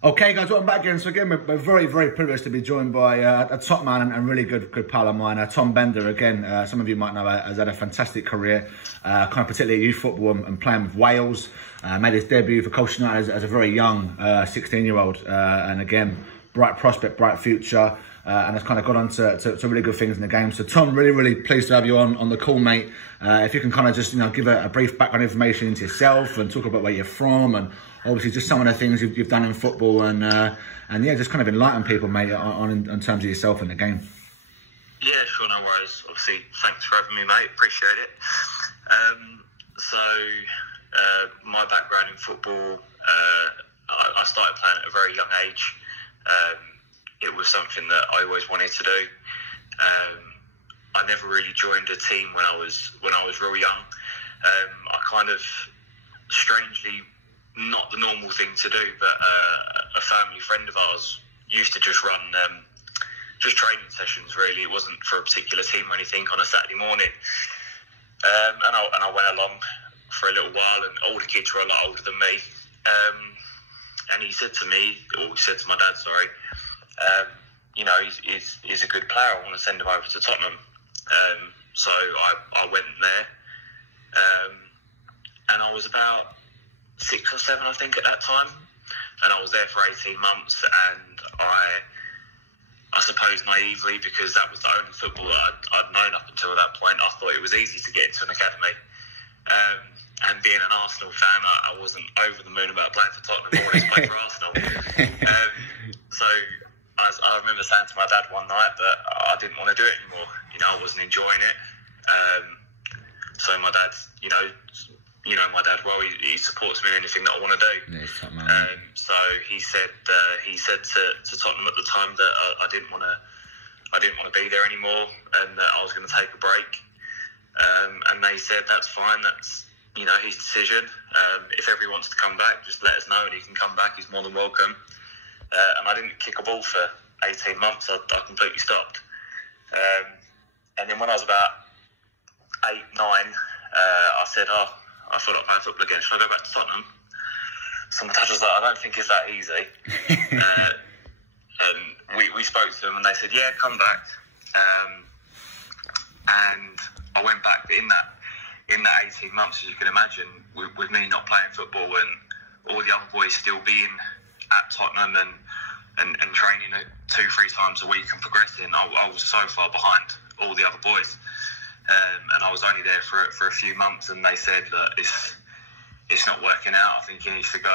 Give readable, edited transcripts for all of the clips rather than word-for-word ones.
Okay, guys, welcome back again. So again, we're very, very privileged to be joined by a top man and really good pal of mine, Tom Bender. Again, some of you might know has had a fantastic career, kind of particularly youth football and playing with Wales. Made his debut for Colchester as a very young 16-year-old, and again, bright prospect, bright future, and has kind of got on to really good things in the game. So Tom, really pleased to have you on the call, mate. If you can kind of just give a brief background information into yourself and talk about where you're from and obviously just some of the things you've done in football and yeah, just kind of enlighten people, mate, on terms of yourself in the game. Yeah, sure, no worries. Obviously, thanks for having me, mate. Appreciate it. My background in football, I started playing at a very young age. It was something that I always wanted to do. I never really joined a team when I was real young. I kind of strangely, not the normal thing to do, but a family friend of ours used to just run just training sessions. Really, it wasn't for a particular team or anything on a Saturday morning. And I went along for a little while, and all the kids were a lot older than me. And he said to me, or he said to my dad, sorry, he's a good player. I want to send him over to Tottenham. So I went there, and I was about 6 or 7, I think, at that time, and I was there for 18 months. And I suppose naively, because that was the only football that I'd known up until that point, I thought it was easy to get into an academy. And being an Arsenal fan, I wasn't over the moon about playing for Tottenham. I always played for Arsenal. So I remember saying to my dad one night that I didn't want to do it anymore. I wasn't enjoying it. So my dad, my dad, well, he supports me in anything that I want to do. Yeah, so he said to Tottenham at the time that I didn't want to be there anymore, and that I was going to take a break. And they said, that's fine, that's his decision. If ever he wants to come back, just let us know and he can come back. He's more than welcome. And I didn't kick a ball for 18 months. I completely stopped. And then when I was about 8, 9, I said, I thought I'd play football again. Should I go back to Tottenham? So my dad was like, I don't think it's that easy. And we spoke to them, and they said, yeah, come back. And I went back. But in that 18 months, as you can imagine, with me not playing football and all the other boys still being at Tottenham and training 2-3 times a week and progressing, I was so far behind all the other boys. And I was only there for a few months, and they said that it's not working out. I think he needs to go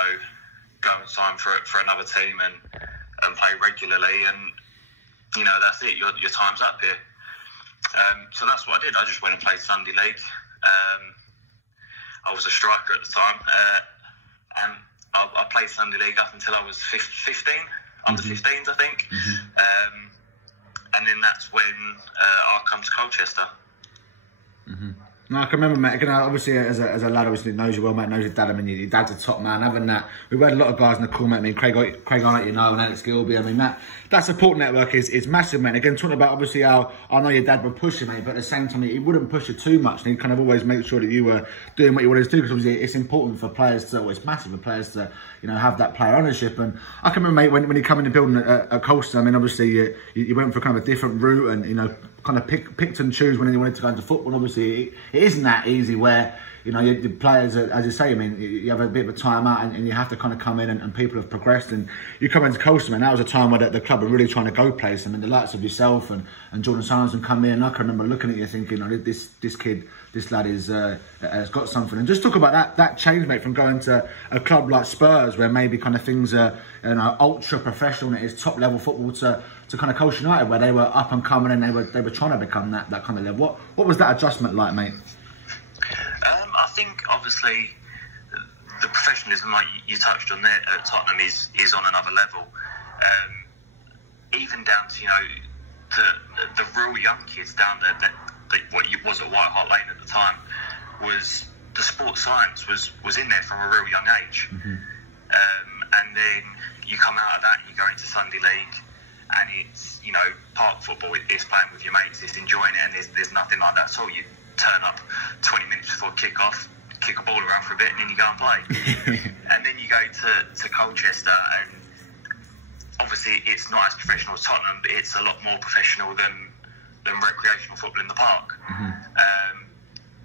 and sign for another team and play regularly. And that's it. Your time's up here. So that's what I did. I just went and played Sunday League. I was a striker at the time, and I played Sunday League up until I was 15, under 15s, I think. And then that's when I come to Colchester. No, I can remember, mate. Again, obviously, as a lad, obviously knows you well, mate. Knows your dad. I mean, your dad's a top man. Having that, we've had a lot of guys in the call, mate. I mean, Craig Arnott, and Alex Gilby. I mean, that support network is massive, mate. Again, talking about obviously how I know your dad would push you, mate, but at the same time, he wouldn't push you too much. And he'd kind of always make sure that you were doing what you wanted to do, because obviously it's important for players to, well, it's massive for players to, have that player ownership. And I can remember, mate, when you come in the building at Colchester, I mean, obviously you went for kind of a different route, and kind of picked and choose when you wanted to go into football. Obviously, it isn't that easy where, the players, as you say, I mean, you have a bit of a time out and you have to kind of come in and people have progressed. And you come into Colchester, and that was a time where the club were really trying to go place. I mean, the likes of yourself and Jordan Sanderson come in. And I can remember looking at you thinking, this kid, this lad has got something. And just talk about that change, mate, from going to a club like Spurs, where maybe kind of things are ultra professional and it is top level football, to kind of Colchester United, where they were up and coming and they were trying to become that kind of level. What was that adjustment like, mate? I think obviously the professionalism, like you touched on there at Tottenham, is on another level. Even down to the real young kids down there, that what was at White Hart Lane at the time, was the sports science was in there from a real young age. And then you come out of that and you go into Sunday League, and it's park football. It's playing with your mates, it's enjoying it, and there's nothing like that at all. You turn up 20 minutes before kick-off, kick a ball around for a bit, and then you go and play. And then you go to Colchester, and obviously it's not as professional as Tottenham, but it's a lot more professional than recreational football in the park.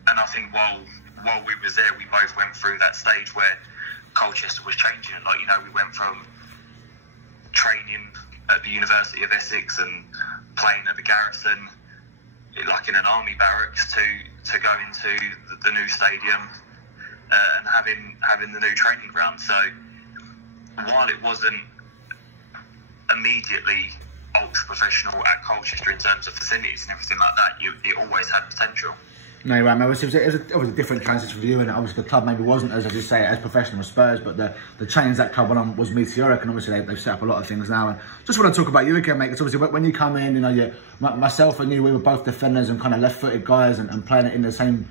And I think while we was there, we both went through that stage where Colchester was changing. Like, you know, we went from training at the University of Essex and playing at the Garrison, like in an army barracks, to go into the new stadium and having the new training ground. So while it wasn't immediately ultra professional at Colchester in terms of facilities and everything like that, it always had potential. No, you're right, man. It was a different transition for you, and obviously the club maybe wasn't, as you say, as professional as Spurs, but the change that club went on was meteoric, and obviously they've set up a lot of things now. And just want to talk about you again, mate, because obviously when you come in, you know, myself and you, we were both defenders and kind of left-footed guys, and playing in the same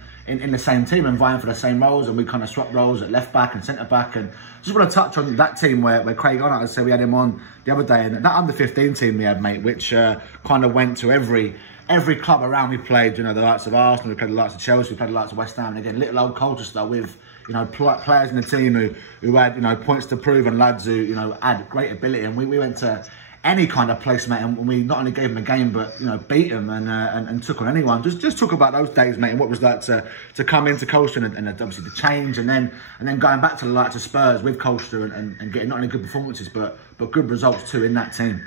team and vying for the same roles, and we kind of swapped roles at left back and centre back. And just want to touch on that team where Craig Arnott, as I said, we had him on the other day, and that under-15 team we had, mate, which kind of went to every club around. We played, you know, the likes of Arsenal, we played the likes of Chelsea, we played the likes of West Ham, and again, little old Colchester with, you know, players in the team who had, you know, points to prove, and lads who, you know, had great ability. And we went to any kind of place, mate, and we not only gave them a game, but, you know, beat them and took on anyone. Just talk about those days, mate, and what was that to come into Colchester and obviously the change, and then going back to the likes of Spurs with Colchester and getting not only good performances but good results too in that team.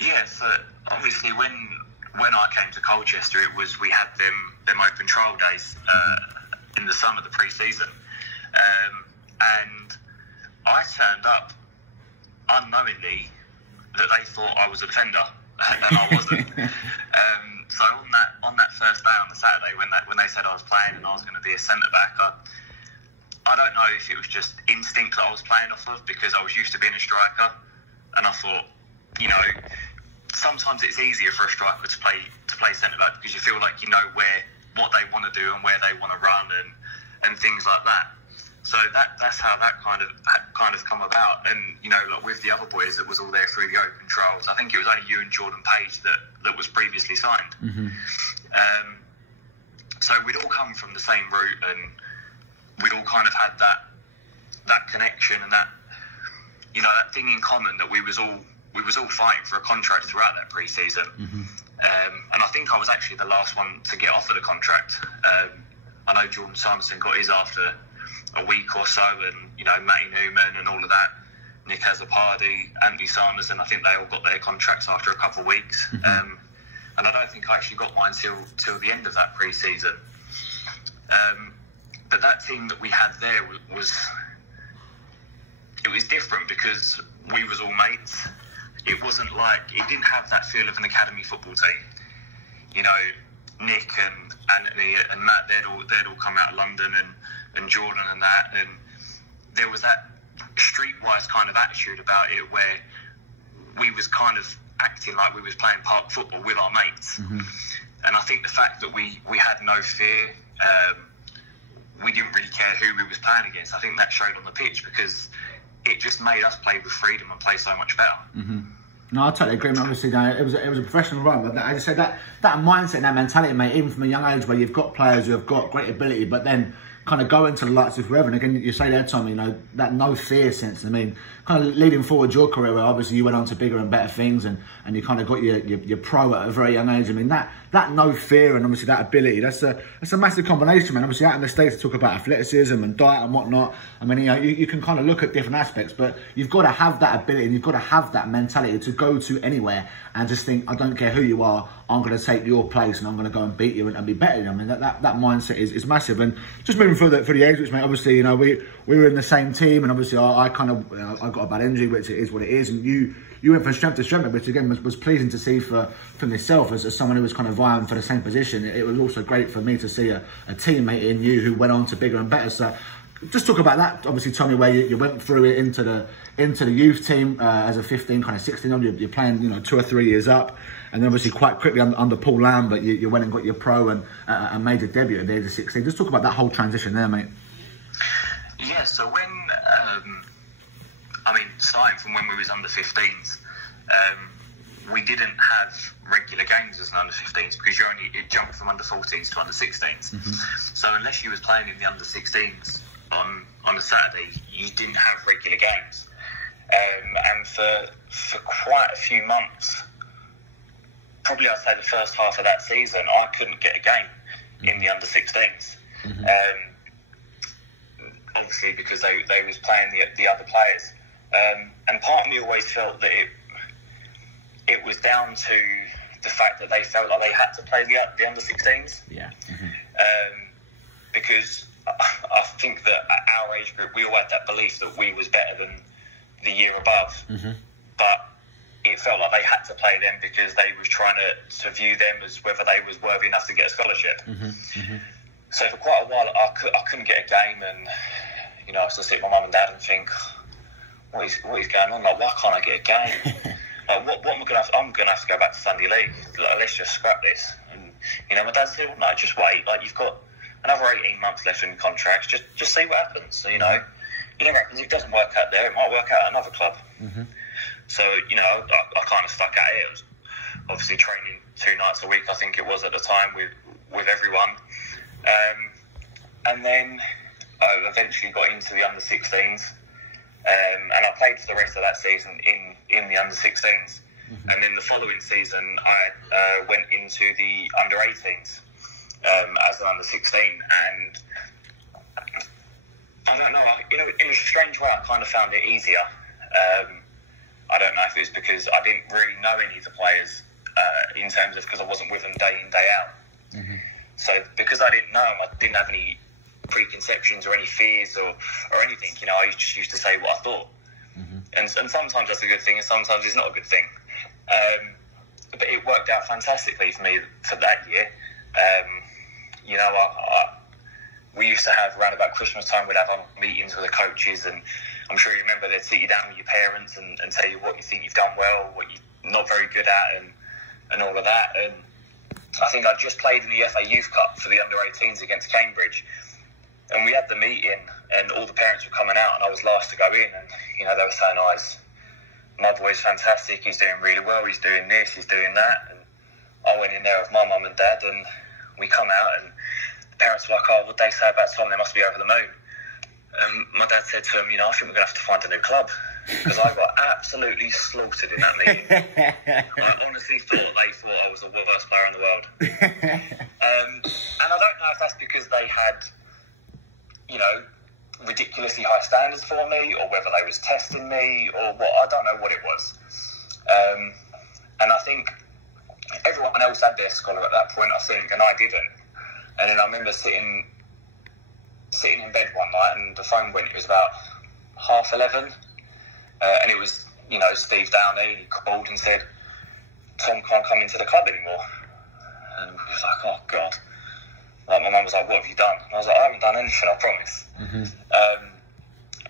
Yeah, so obviously when I came to Colchester, we had them open trial days in the summer, the pre-season, and I turned up unknowingly that they thought I was a defender, and I wasn't. So on that first day on the Saturday, when they said I was playing and I was going to be a centre back, I don't know if it was just instinct that I was playing off of, because I was used to being a striker, and I thought, you know, sometimes it's easier for a striker to play centre back because you feel like you know what they want to do and where they want to run and things like that. So that's how that kind of come about. And, you know, like with the other boys that was all there through the open trials, I think it was only you and Jordan Page that was previously signed. So we'd all come from the same route, and we'd all kind of had that connection and that, you know, that thing in common that we was all fighting for a contract throughout that pre-season. And I think I was actually the last one to get offered a contract. I know Jordan Simonson got his after a week or so, and, you know, Matty Newman and all of that, Nick Azzopardi, Anthony Sanderson, I think they all got their contracts after a couple of weeks. And I don't think I actually got mine till the end of that pre-season. But that team that we had there was different because we was all mates. It wasn't like, it didn't have that feel of an academy football team. You know, Nick and Anthony and Matt, they'd all come out of London, and Jordan and that, and there was that streetwise kind of attitude about it where we was kind of acting like we was playing park football with our mates. And I think the fact that we had no fear, we didn't really care who we was playing against, I think that showed on the pitch, because it just made us play with freedom and play so much better. No, I totally agree, mate. Obviously, no, it was a professional run, but as I said, that mindset and that mentality, mate, even from a young age where you've got players who have got great ability, but then kind of go into the likes of whoever. And again, you say there, Tommy, you know, that no fear sense. I mean, kind of leading forward your career, where obviously you went on to bigger and better things, and you kind of got your pro at a very young age. I mean, that no fear and obviously that ability, that's a massive combination, man. Obviously out in the States, talk about athleticism and diet and whatnot. I mean, you know, you can kind of look at different aspects, but you've got to have that ability and you've got to have that mentality to go to anywhere and just think, I don't care who you are, I'm going to take your place and I'm going to go and beat you and be better than you. I mean, that mindset is massive. And just moving through the age groups, mate, obviously, you know, we were in the same team, and obviously I kind of, I got a bad injury, which it is what it is, and you went from strength to strength, which again was pleasing to see for myself as someone who was kind of vying for the same position. It was also great for me to see a teammate in you who went on to bigger and better. So just talk about that, obviously, Tommy, where you went through it into the youth team as a 15, kind of 16, you're playing, you know, 2 or 3 years up, and then obviously quite quickly under Paul Lambert, you went and got your pro and made your debut at the age of 16. Just talk about that whole transition there, mate. Yeah, so when, starting from when we was under 15s, we didn't have regular games as an under 15s because it jumped from under 14s to under 16s. So unless you was playing in the under 16s on a Saturday, you didn't have regular games. And for quite a few months, probably I'd say the first half of that season, I couldn't get a game in the under-16s. Obviously because they was playing the other players. And part of me always felt that it was down to the fact that they felt like they had to play the under-16s. Yeah. Because I think that at our age group, we all had that belief that we was better than the year above. But it felt like they had to play them because they was trying to view them as whether they was worthy enough to get a scholarship. So for quite a while, I couldn't get a game, and I used to sit with my mum and dad and think, what is going on? Like, why can't I get a game? Like, what am I going to have? I'm going to have to go back to Sunday League. Like, let's just scrap this. And my dad said, well, no, just wait. Like, you've got another 18 months left in the contract. Just see what happens. So, what happens if it doesn't work out there, it might work out at another club. So, I kind of stuck at it. It was obviously training 2 nights a week, I think it was at the time, with everyone. And then I eventually got into the under-16s. And I played for the rest of that season in the under-16s. And then the following season, I went into the under-18s as an under-16. And I don't know, in a strange way, I kind of found it easier. I don't know if it's because I didn't really know any of the players in terms of because I wasn't with them day in, day out. So because I didn't know them, I didn't have any preconceptions or any fears or anything. I just used to say what I thought. And sometimes that's a good thing and sometimes it's not a good thing. But it worked out fantastically for me for that year. We used to have, around about Christmas time, we'd have our meetings with the coaches, and I'm sure you remember they'd sit you down with your parents and tell you what you think you've done well, what you're not very good at, and all of that. And I think I just played in the FA Youth Cup for the under-18s against Cambridge, and we had the meeting, and all the parents were coming out, and I was last to go in, and they were saying, my boy's fantastic, he's doing really well, he's doing this, he's doing that. And I went in there with my mum and dad, and we come out, and the parents were like, what'd they say about Tom? They must be over the moon. And my dad said to him, I think we're going to have to find a new club, because I got absolutely slaughtered in that meeting. I honestly thought they thought I was the worst player in the world. And I don't know if that's because they had, ridiculously high standards for me, or whether they was testing me, or what. I don't know what it was. And I think everyone else had their scholar at that point, I think, and I didn't. And then I remember sitting in bed one night, and the phone went. It was about 11:30, and it was, Steve Downey. He called and said, Tom can't come into the club anymore. And we was like, oh God. Like, my mum was like, what have you done? And I was like, I haven't done anything, I promise.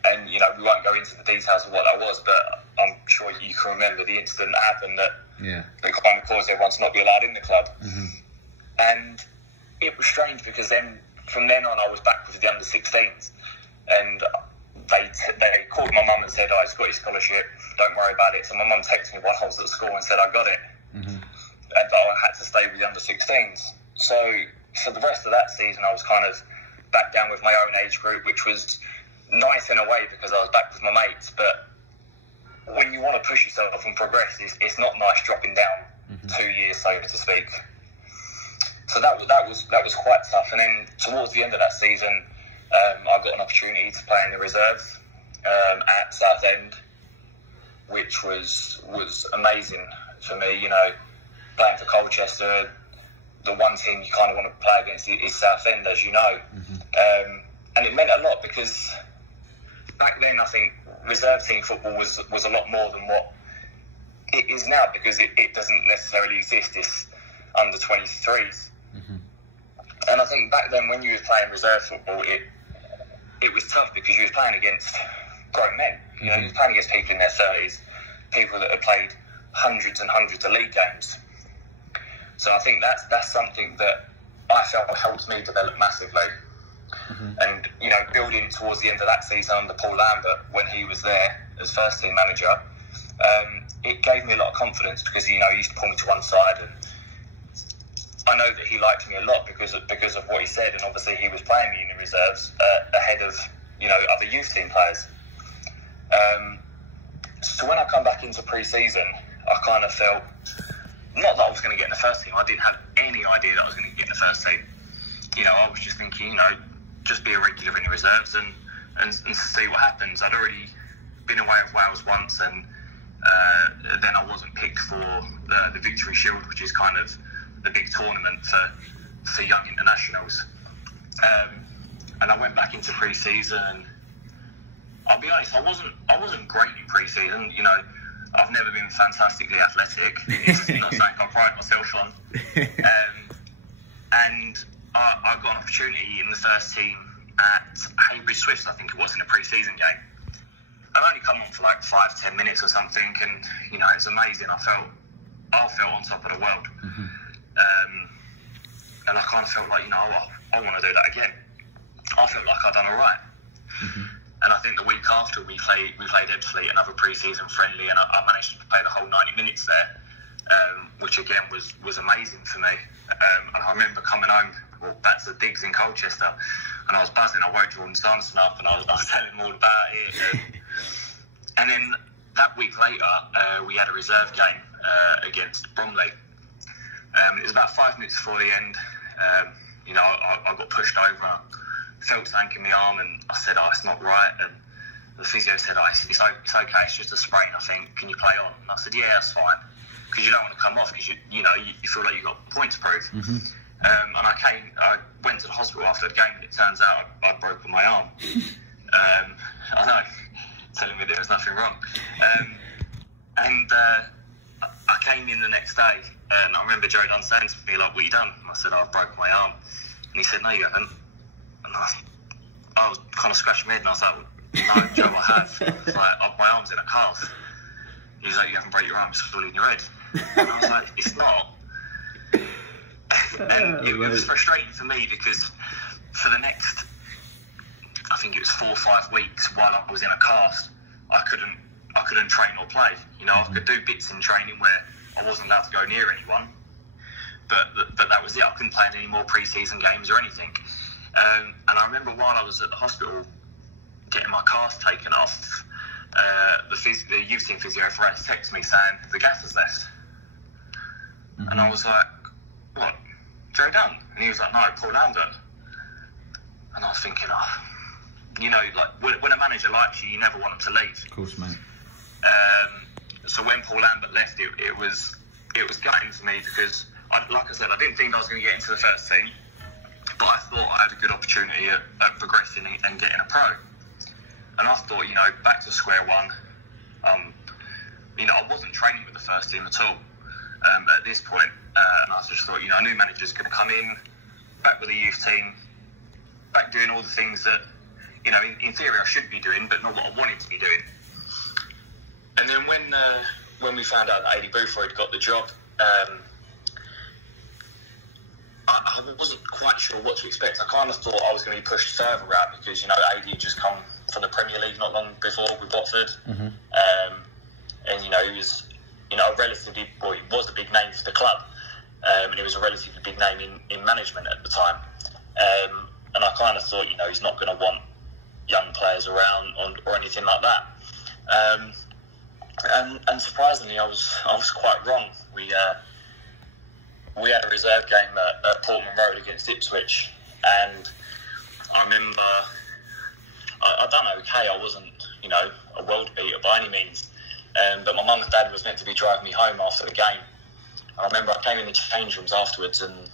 And, we won't go into the details of what that was, but I'm sure you can remember the incident that happened that kind of caused everyone to not be allowed in the club. And it was strange because then, from then on, I was back with the under-16s, and they called my mum and said, he's got his scholarship, don't worry about it. So my mum texted me while I was at school and said I got it. And that I had to stay with the under-16s. So for the rest of that season, I was kind of back down with my own age group, which was nice in a way because I was back with my mates. But when you want to push yourself and progress, it's not nice dropping down 2 years, so to speak. So that was quite tough. And then towards the end of that season, I got an opportunity to play in the reserves at Southend, which was amazing for me. Playing for Colchester, the one team you kind of want to play against is Southend, as you know. And it meant a lot because back then I think reserve team football was a lot more than what it is now, because it doesn't necessarily exist. It's under 23s. And I think back then when you were playing reserve football, it was tough because you were playing against grown men. You were playing against people in their 30s, people that had played hundreds and hundreds of league games. So I think that's something that I felt helped me develop massively. And, building towards the end of that season under Paul Lambert, when he was there as first team manager, it gave me a lot of confidence because, he used to pull me to one side, and I know that he liked me a lot because of what he said, and obviously he was playing me in the reserves ahead of, other youth team players. So when I come back into pre-season, I kind of felt, not that I was going to get in the first team. I didn't have any idea that I was going to get in the first team. You know, I was just thinking, just be a regular in the reserves and see what happens. I'd already been away with Wales once, and then I wasn't picked for the Victory Shield, which is kind of the big tournament for young internationals. And I went back into pre-season. I'll be honest, I wasn't great in pre-season. You know, I've never been fantastically athletic. It's not something I pride myself on. And I got an opportunity in the first team at Haybridge Swifts, I think it was, in a pre-season game. I'd only come on for like 5-10 minutes or something, and it's amazing. I felt on top of the world. And I kind of felt like, I want to do that again. I felt like I'd done all right. And I think the week after we played Ebbsfleet, another pre-season friendly, and I managed to play the whole 90 minutes there, which again was amazing for me. And I remember coming home, back to the digs in Colchester, and I was buzzing. I woke Jordan Sanderson up, and I was telling him all about it. And then that week later, we had a reserve game against Bromley. It was about 5 minutes before the end. I got pushed over. I felt something in my arm, and I said, it's not right. And the physio said, it's okay, it's just a sprain, I think. Can you play on? And I said, yeah, that's fine. Because you don't want to come off, because you feel like you've got points to prove. And I went to the hospital after the game, and it turns out I'd broken my arm. I know, telling me there was nothing wrong. And I came in the next day, and I remember Joe Dunn saying to me, like, what you done? And I said, I've broken my arm. And he said, no, you haven't. And I was kind of scratching my head, and I was like, no, Joe, I have. Like, my arm's in a cast. He was like, you haven't broke your arm, it's fully in your head. And I was like, it's not. And it was frustrating for me, because for the next, I think it was 4 or 5 weeks while I was in a cast, I couldn't train or play. I could do bits in training where I wasn't allowed to go near anyone, but that was it. I couldn't play in any more pre-season games or anything. And I remember while I was at the hospital getting my cast taken off, the youth team physio for us texted me saying the gaffer's left. And I was like, what, Joe Dunn? And he was like, no, Paul Lambert. And I was thinking, like, when a manager likes you never want him to leave. Of course, mate. So when Paul Lambert left, it was gutting for me, because, like I said, I didn't think I was going to get into the first team, but I thought I had a good opportunity at progressing and getting a pro. And I thought, back to square one. I wasn't training with the first team at all at this point, and I just thought, a new manager's going to come in, back with the youth team, back doing all the things that, in theory I should be doing, but not what I wanted to be doing. And then when we found out that Adi Boothroyd got the job, I wasn't quite sure what to expect. I kind of thought I was going to be pushed further out, because Adi had just come from the Premier League not long before with Watford, and he was a relatively, well, he was a big name for the club, and he was a relatively big name in management at the time, and I kind of thought he's not going to want young players around or anything like that. And surprisingly, I was quite wrong. We had a reserve game at Portman Road against Ipswich, and I remember I done okay. I wasn't a world beater by any means, but my mum and dad was meant to be driving me home after the game. I remember I came in the change rooms afterwards, and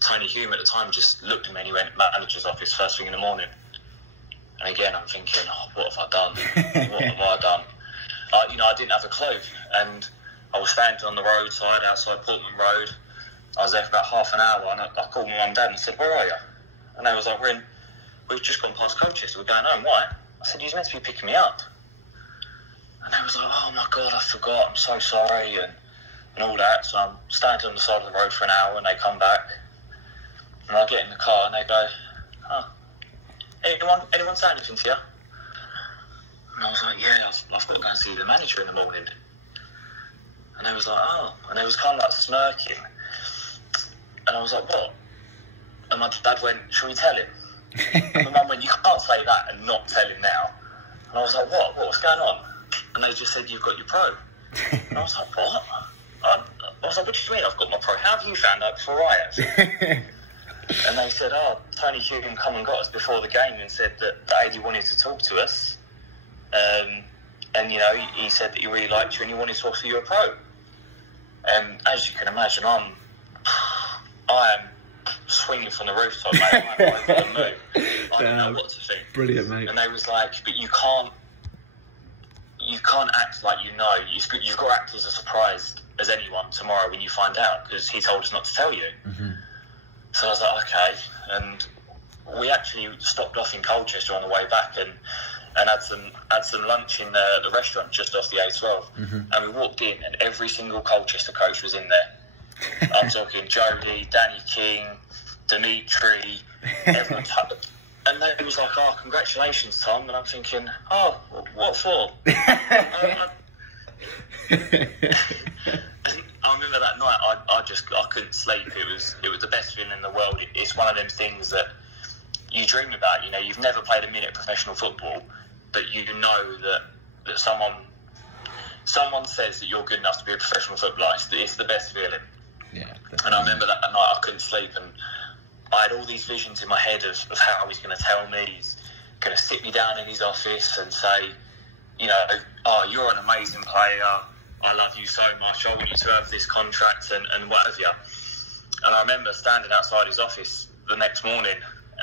Tony Hume at the time just looked at me and he went, manager's office first thing in the morning. And again, I'm thinking, what have I done? What have I done? I didn't have a clue, and I was standing on the roadside outside Portman Road. I was there for about half an hour, and I called my mum and dad and said, where are you? And they was like, we've just gone past Colchester, we're going home. Why? I said, you're meant to be picking me up. And they was like, oh my God, I forgot, I'm so sorry, and all that. So I'm standing on the side of the road for an hour, and they come back, and I get in the car, and they go, anyone say anything to you? And I was like, yeah, I've got to go and see the manager in the morning. And they was like, oh. And they was kind of like smirking. And I was like, what? And my dad went, shall we tell him? And my mum went, you can't say that and not tell him now. And I was like, what? What's going on? And and they just said, you've got your pro. And I was like, what? I was like, what do you mean I've got my pro? How have you found out before I have? And they said, Tony Hugan come and got us before the game and said that the AD wanted to talk to us. And, he said that he really liked you and he wanted to offer you a pro. And as you can imagine, I am swinging from the rooftop, mate. I'm over the moon. I don't know what to think. Brilliant, mate. And they was like, but you can't act like you know. You've got to act as surprised as anyone tomorrow when you find out, because he told us not to tell you. Mm-hmm. So I was like, okay. And we actually stopped off in Colchester on the way back and had some lunch in the restaurant just off the A12. Mm-hmm. And we walked in and every single Colchester coach was in there. I'm talking Jody, Danny King, Dimitri, everyone. And they was like, congratulations, Tom. And I'm thinking, what for? I remember that night, I couldn't sleep. It was the best feeling in the world. It's one of them things that you dream about. You've never played a minute of professional football, but you know that someone says that you're good enough to be a professional footballer. It's the best feeling. Yeah. Definitely. And I remember that night I couldn't sleep, and I had all these visions in my head of how he's going to tell me. He's going to sit me down in his office and say, you're an amazing player. I love you so much. I want you to have this contract and what have you. And I remember standing outside his office the next morning,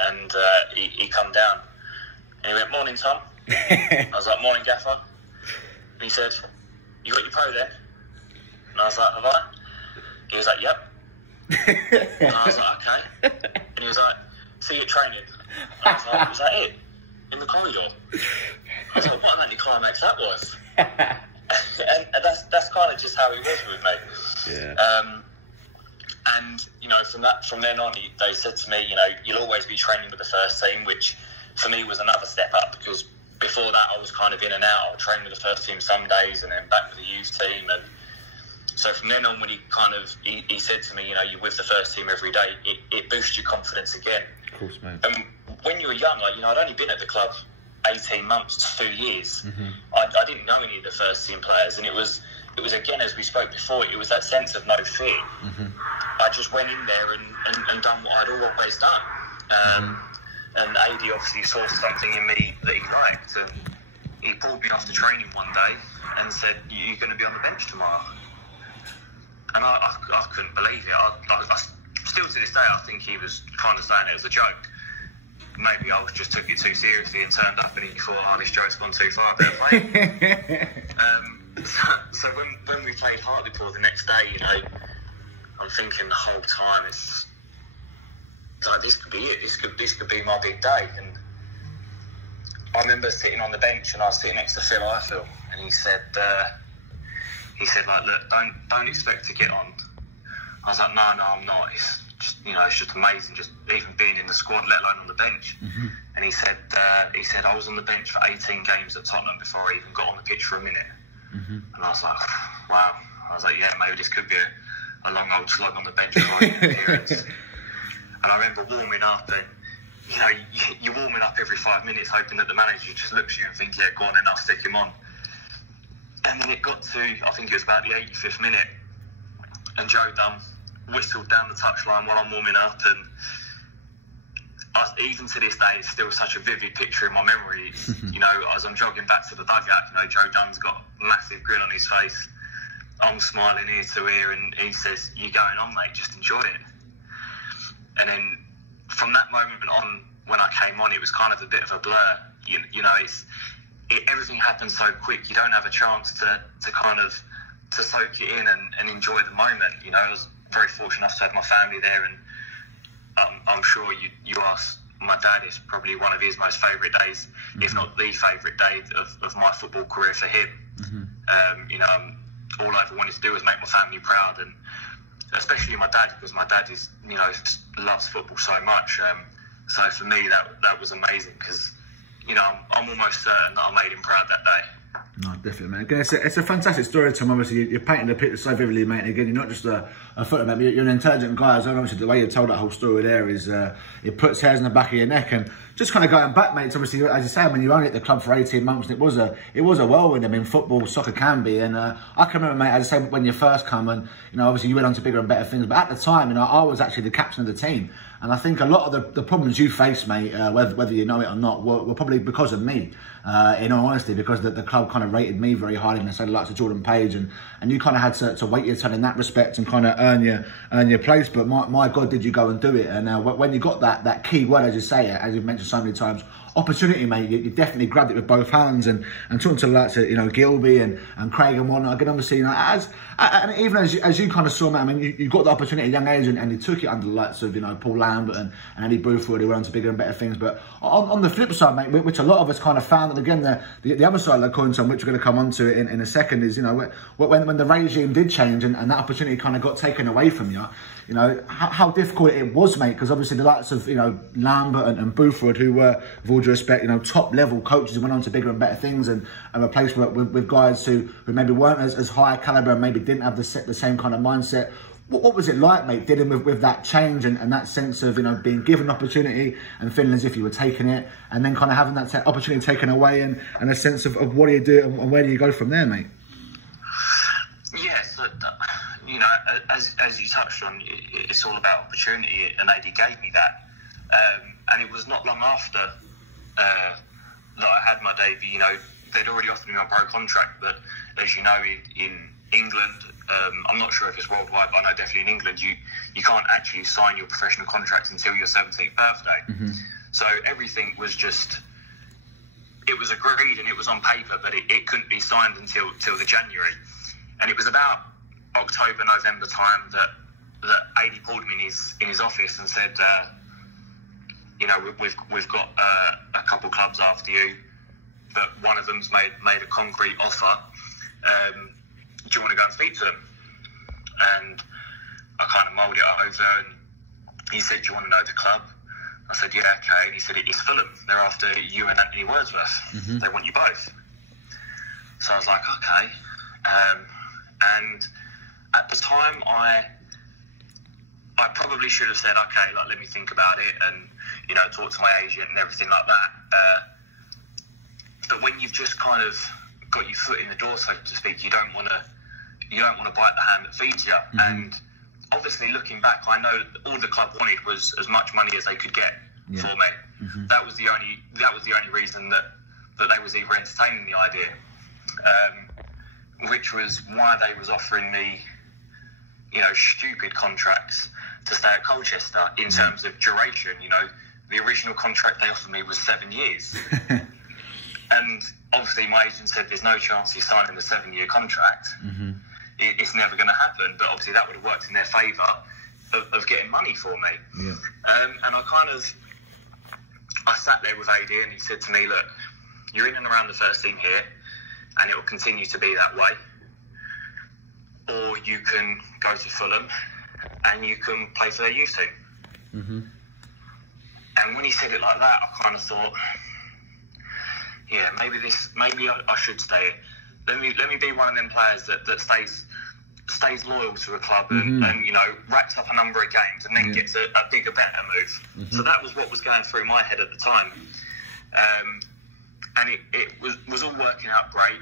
and he come down and he went, "Morning, Tom." I was like, "Morning, Gaffer." And he said, "You got your pro then?" And I was like, "Have I?" He was like, "Yep." And I was like, "Okay." And he was like, "See you at training." And I was like, "Was that it? In the corridor?" I was like, "What an anticlimax that was." And that's kind of just how he was with me. Yeah. And from then on, they said to me, you'll always be training with the first team, which for me was another step up, because before that I was kind of in and out. I would train with the first team some days and then back with the youth team. And so from then on, when he said to me, you're with the first team every day, it boosts your confidence again. Of course, mate. And when you were young, I'd only been at the club 18 months, 2 years. Mm-hmm. I didn't know any of the first team players, and it was again, as we spoke before, it was that sense of no fear. Mm-hmm. I just went in there and done what I'd always done. And AD obviously saw something in me that he liked, and he pulled me after training one day and said, "You're going to be on the bench tomorrow." And I couldn't believe it. I still to this day, I think he was kind of saying it as a joke. Maybe I just took it too seriously and turned up, and he thought, this joke's gone too far, I better play. So when we played Hartlepool the next day, I'm thinking the whole time, it's like, this could be it. This could be my big day. And I remember sitting on the bench, and I was sitting next to Phil Eiffel, and he said, look, don't expect to get on. I was like, no, I'm not. It's just amazing, just even being in the squad, let alone on the bench. Mm-hmm. And he said, I was on the bench for 18 games at Tottenham before I even got on the pitch for a minute. Mm-hmm. And I was like, wow. I was like, yeah, maybe this could be a long old slog on the bench before I get an appearance. And I remember warming up, and you're warming up every 5 minutes, hoping that the manager just looks at you and thinks, yeah, go on, and I'll stick him on. And then it got to, I think it was about the 85th minute, and Joe Dunn whistled down the touchline while I'm warming up, and even to this day, it's still such a vivid picture in my memory. It's, as I'm jogging back to the dugout, Joe Dunn's got a massive grin on his face. I'm smiling ear to ear, and he says, "You're going on, mate, just enjoy it." And then from that moment on, when I came on, it was kind of a bit of a blur. Everything happened so quick. You don't have a chance to soak it in and enjoy the moment. I was very fortunate enough to have my family there, and I'm sure you asked my dad, it's probably one of his most favourite days, mm-hmm. if not the favourite day of my football career for him. Mm-hmm. All I ever wanted to do was make my family proud, and especially my dad, because my dad is loves football so much. So for me that was amazing, because I'm almost certain that I made him proud that day. No, definitely, man. Again, it's a fantastic story, Tom. Obviously, you're painting the picture so vividly, mate. And again, you're not just a footballer, mate. You're an intelligent guy as well. Obviously, the way you told that whole story there is it puts hairs in the back of your neck. And just kind of going back, mate. Obviously, as you say, I mean, you were only at the club for 18 months, and it was a whirlwind. I mean, football, soccer can be. And I can remember, mate, as I say, when you first come, and obviously you went on to bigger and better things. But at the time, I was actually the captain of the team. And I think a lot of the problems you face, mate, whether you know it or not, were probably because of me, in all honesty, because the club kind of rated me very highly, and they said, like to Jordan Page, and you kind of had to wait your turn in that respect and kind of earn your place. But my God, did you go and do it? And when you got that key word, as you say, as you've mentioned so many times, opportunity, mate, you definitely grabbed it with both hands. And talking to the likes of Gilby and Craig and whatnot, again, obviously, and even as you kind of saw, mate, I mean, you got the opportunity at a young age, and you took it under the likes of Paul Lambert and Eddie Buford, who went on to bigger and better things. But on the flip side, mate, which a lot of us kind of found, and again, the other side of the coin, Tom, which we're going to come on to in a second, is when the regime did change and that opportunity kind of got taken away from you, how difficult it was, mate, because obviously the likes of Lambert and Buford, who were, with all due respect, top level coaches, who went on to bigger and better things, and replaced with guys who maybe weren't as high calibre and maybe didn't have the same kind of mindset. What was it like, mate, dealing with that change and that sense of being given opportunity and feeling as if you were taking it, and then kind of having that opportunity taken away, and a sense of what do you do and where do you go from there, mate? Yes, as you touched on, it's all about opportunity, and AD gave me that, and it was not long after that I had my debut. They'd already offered me my pro contract, but as you know, in England, I'm not sure if it's worldwide, but I know definitely in England, you can't actually sign your professional contract until your 17th birthday. Mm-hmm. So everything was it was agreed and it was on paper, but it couldn't be signed until the January. And it was about October, November time that AD pulled me in his office and said, we've got a couple clubs after you, but one of them's made a concrete offer. Do you want to go and speak to them? And I kind of mulled it over, and he said, do you want to know the club? I said, yeah, okay. And he said, it's Fulham. They're after you and Anthony Wordsworth. Mm-hmm. They want you both. So I was like, okay. And at the time, I probably should have said, okay, let me think about it, and talk to my agent and everything like that. But when you've just kind of got your foot in the door, so to speak, you don't want to bite the hand that feeds you. Mm-hmm. And obviously, looking back, I know that all the club wanted was as much money as they could get for me. Mm-hmm. That was the only reason that they was even entertaining the idea, which was why they was offering me, stupid contracts to stay at Colchester in terms of duration. The original contract they offered me was 7 years. And obviously my agent said there's no chance he's signing the 7-year contract. Mm-hmm. It's never going to happen. But obviously that would have worked in their favour of getting money for me. Yeah. And I sat there with AD, and he said to me, look, you're in and around the first team here, and it will continue to be that way. Or you can go to Fulham and you can play for their youth team. Mm-hmm. And when he said it like that, I kind of thought, yeah, maybe I should stay. Let me be one of them players that stays loyal to a club and racks up a number of games and then gets a bigger, better move. Mm-hmm. So that was what was going through my head at the time. And it was all working out great.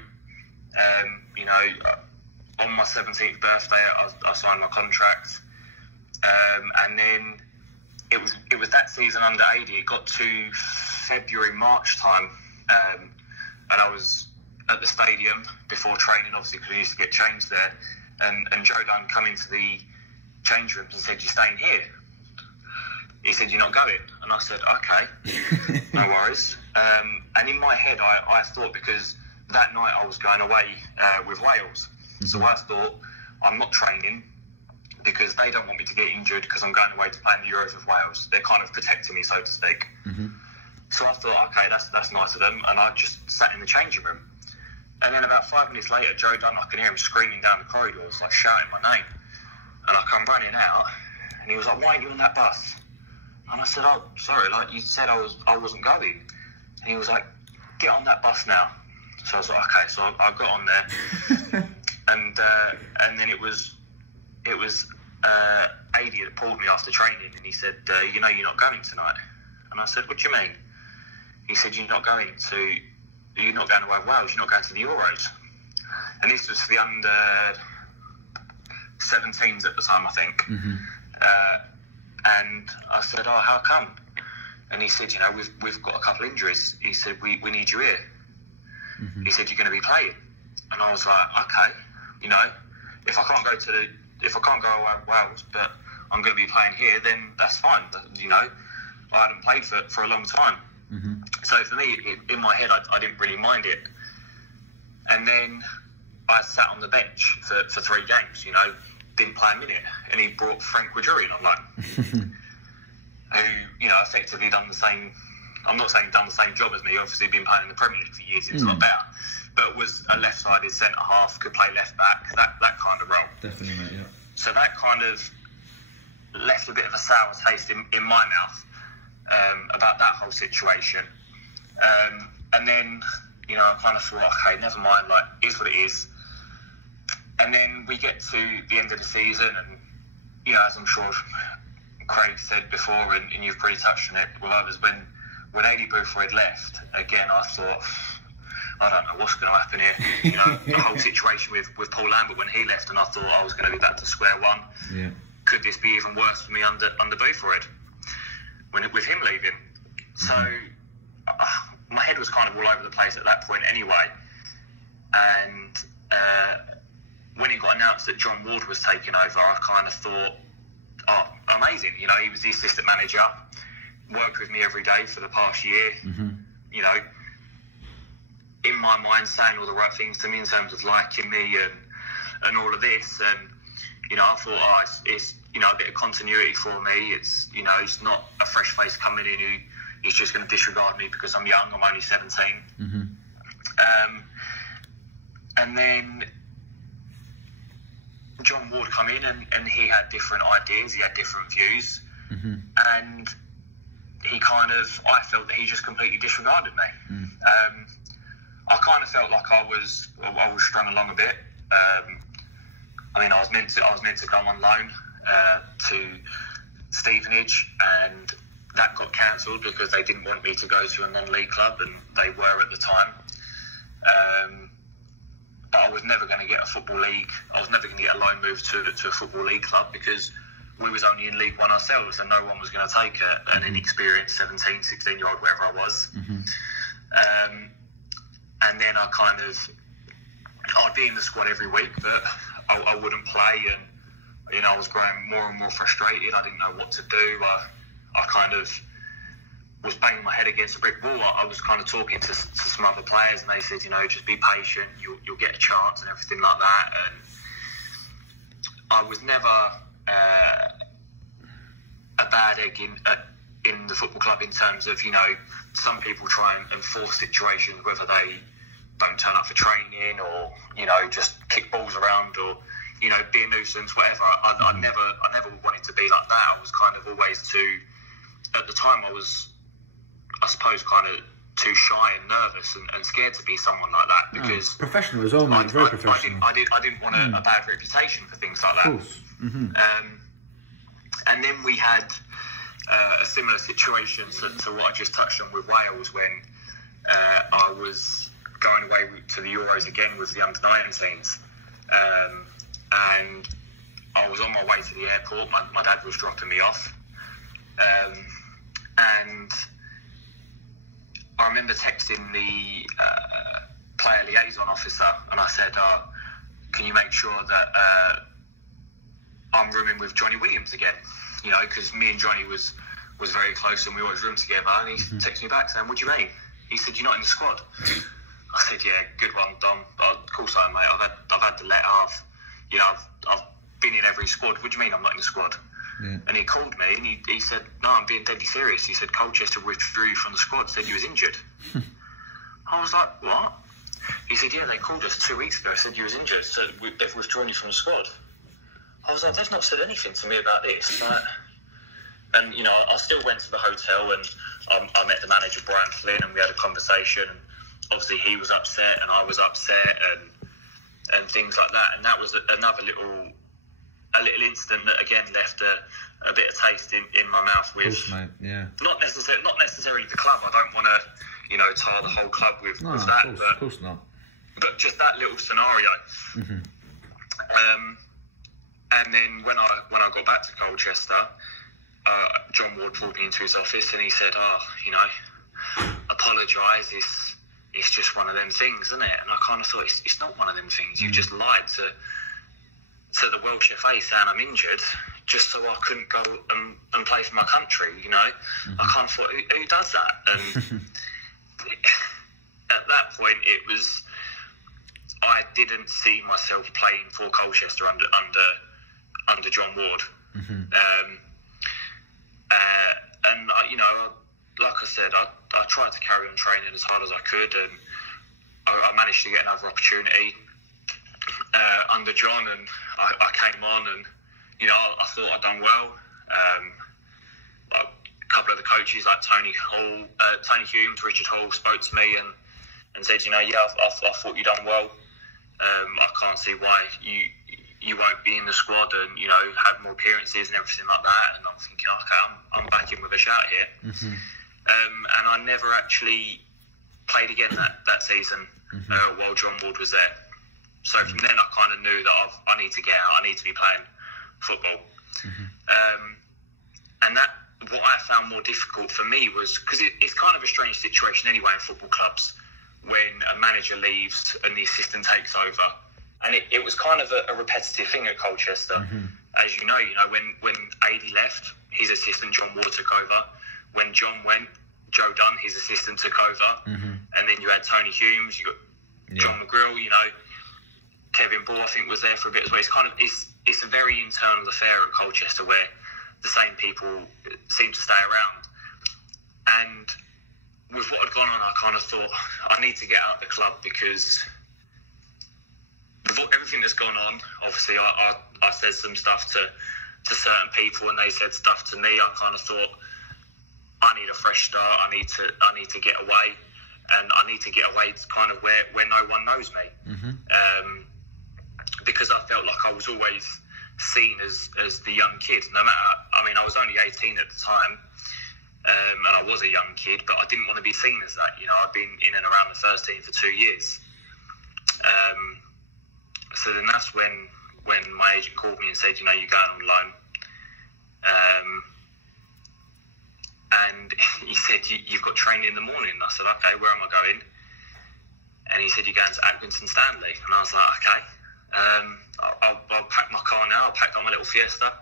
On my 17th birthday, I signed my contract. And then it was that season under AD. It got to February, March time. And I was at the stadium before training, obviously, because we used to get changed there. And Joe Dunn come into the change rooms and said, you're staying here. He said, you're not going. And I said, okay, no worries. And in my head, I thought, because that night I was going away with Wales. Mm-hmm. So I thought, I'm not training because they don't want me to get injured because I'm going away to play in the Euros with Wales. They're kind of protecting me, so to speak. Mm-hmm. So I thought, okay, that's nice of them. And I just sat in the changing room. And then about 5 minutes later, Joe Dunn, I can hear him screaming down the corridors, like shouting my name. And I come running out, and he was like, why aren't you on that bus? And I said, oh, sorry, like you said I wasn't going. And he was like, get on that bus now. So I was like, okay. So I got on there, and then it was Adi that pulled me after training, and he said, you're not going tonight. And I said, what do you mean? He said, you're not going to Wales, you're not going to the Euros. And this was for the under 17s at the time, I think. And I said, oh, how come? And he said, we've got a couple of injuries. He said, we need you here. He said, you're going to be playing. And I was like, okay, if I can't go away to Wales, but I'm going to be playing here, then that's fine. But, I hadn't played for a long time. So for me, in my head, I didn't really mind it. And then I sat on the bench for 3 games, didn't play a minute. And he brought Frank Wadurian on loan, who, effectively done the same. I'm not saying done the same job as me, obviously been playing in the Premier League for years, it's not better. But was a left-sided centre-half, could play left-back, that kind of role. Definitely, mate, yeah. So that kind of left a bit of a sour taste in my mouth about that whole situation. And then, I kind of thought, okay, never mind, like, is what it is. And then we get to the end of the season, and, as I'm sure Craig said before, and you've pretty touched on it with others, when Adi Boothroyd left, again, I thought, I don't know what's going to happen here. The whole situation with Paul Lambert when he left, and I thought I was going to be back to square one. Yeah. Could this be even worse for me under Boothroyd with him leaving? So my head was kind of all over the place at that point anyway. And when it got announced that John Ward was taking over, I kind of thought, oh, amazing. He was the assistant manager, worked with me every day for the past year. In my mind, saying all the right things to me in terms of liking me and all of this. And, I thought, it's a bit of continuity for me. It's, it's not a fresh face coming in who is just going to disregard me because I'm young. I'm only 17. And then John Ward come in and he had different ideas. He had different views. And he I felt that he just completely disregarded me. I kind of felt like I was strung along a bit. I was meant to go on loan to Stevenage, and that got cancelled because they didn't want me to go to a non-league club, and they were at the time. But I was never going to get a football league. I was never going to get a loan move to a football league club because we was only in League One ourselves, and no one was going to take an inexperienced 17, 16-year-old, wherever I was. And then I'd be in the squad every week, but I wouldn't play, and I was growing more and more frustrated. I didn't know what to do. I kind of was banging my head against a brick wall. I was kind of talking to some other players, and they said, just be patient, you'll get a chance and everything like that. And I was never a bad egg in the football club in terms of, some people try and force situations, whether they don't turn up for training or, just kick balls around or, be a nuisance, whatever. I never wanted to be like that. I was kind of always at the time I was, I suppose, kind of too shy and nervous and scared to be someone like that because... professional as well, mate. Very professional. I didn't want a bad reputation for things like that. Of course. And then we had a similar situation to what I just touched on with Wales when I was going away to the Euros again with the under-19s. And I was on my way to the airport. My dad was dropping me off. And I remember texting the player liaison officer, and I said, can you make sure that I'm rooming with Johnny Williams again? Because me and Johnny was very close and we always roomed together. And he texted me back saying, what do you mean? He said, you're not in the squad. I said, yeah, good one, Dom. Of course I am, mate. I've had the letter. I've been in every squad. What do you mean I'm not in the squad? Yeah. And he called me and he said, no, I'm being deadly serious. He said, Colchester withdrew you from the squad, said you was injured. I was like, what? He said, yeah, they called us 2 weeks ago, said you was injured, so they've withdrawn you from the squad. I was like, they've not said anything to me about this. And, I still went to the hotel and I met the manager, Brian Flynn, and we had a conversation. And obviously he was upset and I was upset and things like that. And that was another little incident that again left a bit of taste in my mouth with, of course, mate. Yeah. Not necessarily the club. I don't want to, tar the whole club with that. Of course not. But just that little scenario. Mm-hmm. And then when I got back to Colchester, John Ward pulled me into his office and he said, apologise, it's just one of them things, isn't it? And I kind of thought, it's not one of them things. You just lied to the Welsh FA saying I'm injured just so I couldn't go and play for my country, Mm-hmm. I kind of thought, who does that? And at that point, I didn't see myself playing for Colchester under John Ward. Mm-hmm. And like I said, I tried to carry on training as hard as I could, and I managed to get another opportunity under John, and I came on, and I thought I'd done well. A couple of the coaches like Tony Humes, Richard Hall spoke to me and said, I thought you'd done well. I can't see why you won't be in the squad and have more appearances and everything like that. And I'm thinking, okay, I'm back in with a shout here. Mm-hmm. And I never actually played again that season. Mm-hmm. While John Ward was there. So from then I kind of knew that I need to get out. I need to be playing football. Mm-hmm. And that what I found more difficult for me was because it's kind of a strange situation anyway in football clubs when a manager leaves and the assistant takes over. And it was kind of a repetitive thing at Colchester. Mm-hmm. As you know, when AD left, his assistant John Ward took over. When John went, Joe Dunn, his assistant, took over. Mm-hmm. And then you had Tony Humes, you got John McGrill, Kevin Ball, I think, was there for a bit as well. It's a very internal affair at Colchester where the same people seem to stay around. And with what had gone on, I kind of thought, I need to get out of the club because with everything that's gone on, obviously I said some stuff to certain people and they said stuff to me. I kind of thought, I need a fresh start. I need to get away, and I need to get away to kind of where no one knows me. Mm-hmm. Because I felt like I was always seen as the young kid. No matter, I was only 18 at the time, and I was a young kid, but I didn't want to be seen as that. I'd been in and around the first team for 2 years. So then that's when my agent called me and said, you're going on loan. And he said, you've got training in the morning. And I said, okay, where am I going? And he said, you're going to Accrington Stanley. And I was like, okay. I'll pack my car now. I packed up my little Fiesta,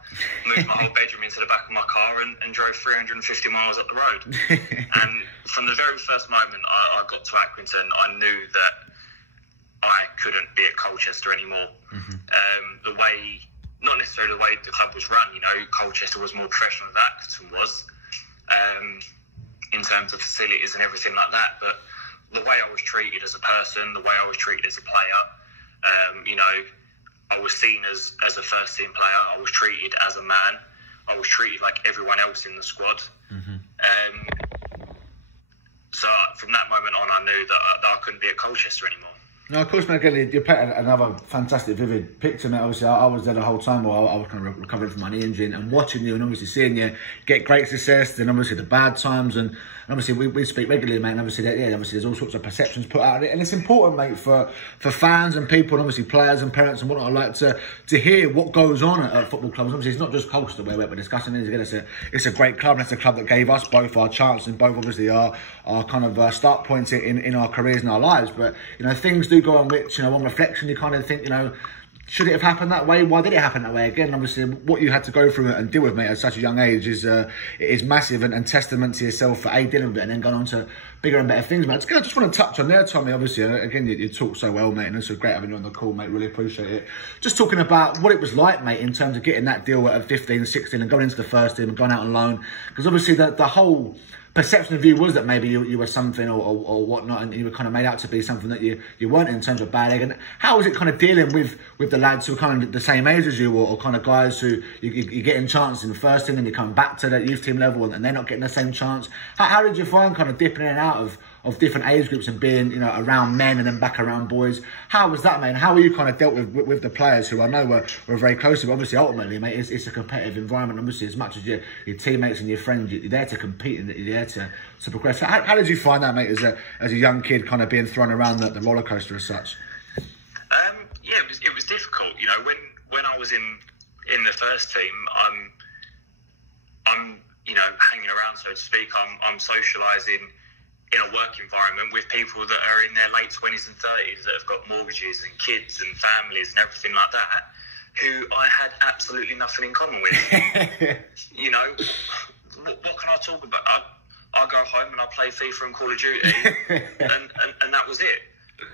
moved my whole bedroom into the back of my car and drove 350 miles up the road. And from the very first moment I got to Accrington, I knew that I couldn't be at Colchester anymore. Mm-hmm. Not necessarily the way the club was run. Colchester was more professional than Accrington was. In terms of facilities and everything like that, but the way I was treated as a person, the way I was treated as a player, I was seen as a first team player. I was treated as a man. I was treated like everyone else in the squad. Mm-hmm. So from that moment on, I knew that I couldn't be at Colchester anymore. No, of course, mate. Again, you paint another fantastic, vivid picture, mate. Obviously, I was there the whole time while I was kind of recovering from my knee injury and watching you and obviously seeing you get great success, then obviously the bad times, and obviously we speak regularly, mate, and obviously there's all sorts of perceptions put out of it, and it's important, mate, for fans and people and obviously players and parents and whatnot like to hear what goes on at football clubs. Obviously, it's not just Colchester where we're discussing it. Again, it's a great club, and it's a club that gave us both our chance and both obviously our kind of start points in our careers and our lives. But things do go on which on reflection you kind of think should it have happened that way? Why did it happen that way? Again, obviously, what you had to go through and deal with, mate, at such a young age is massive and testament to yourself for dealing with it and then going on to bigger and better things, mate. I just want to touch on there, Tommy. Obviously, again, you talk so well, mate, and it's so great having you on the call, mate. Really appreciate it. Just talking about what it was like, mate, in terms of getting that deal at 15, 16 and going into the first team and going out on loan. Because obviously, the whole perception of you was that maybe you were something or whatnot, and you were kind of made out to be something that you weren't in terms of bad egg. And how was it kind of dealing with the lads who are kind of the same age as you, or kind of guys who you're getting chances in the first team and you come back to that youth team level and they're not getting the same chance? How did you find kind of dipping in and out of different age groups and being, you know, around men and then back around boys. How was that, mate? And how were you kind of dealt with the players who I know were very close to you? Obviously, ultimately, mate, it's a competitive environment. Obviously, as much as your teammates and your friends, you're there to compete and you're there to progress. How did you find that, mate, as a young kid, kind of being thrown around the roller coaster as such? Yeah, it was difficult. You know, when I was in the first team, I'm you know, hanging around, so to speak. I'm socialising in a work environment with people that are in their late 20s and 30s that have got mortgages and kids and families and everything like that, who I had absolutely nothing in common with. You know, what can I talk about? I go home and I play FIFA and Call of Duty, and that was it.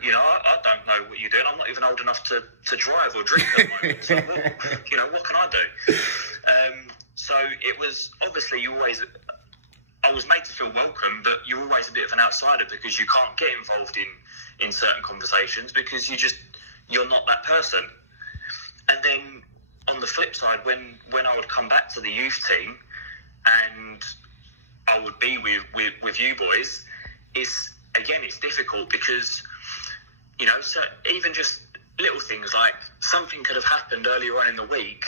You know, I don't know what you're doing. I'm not even old enough to drive or drink at the moment. So, you know, what can I do? So it was, obviously, I was made to feel welcome, but you're always a bit of an outsider because you can't get involved in certain conversations because you're not that person. And then on the flip side, when I would come back to the youth team and I would be with you boys, it's difficult because, you know, so even just little things like something could have happened earlier on in the week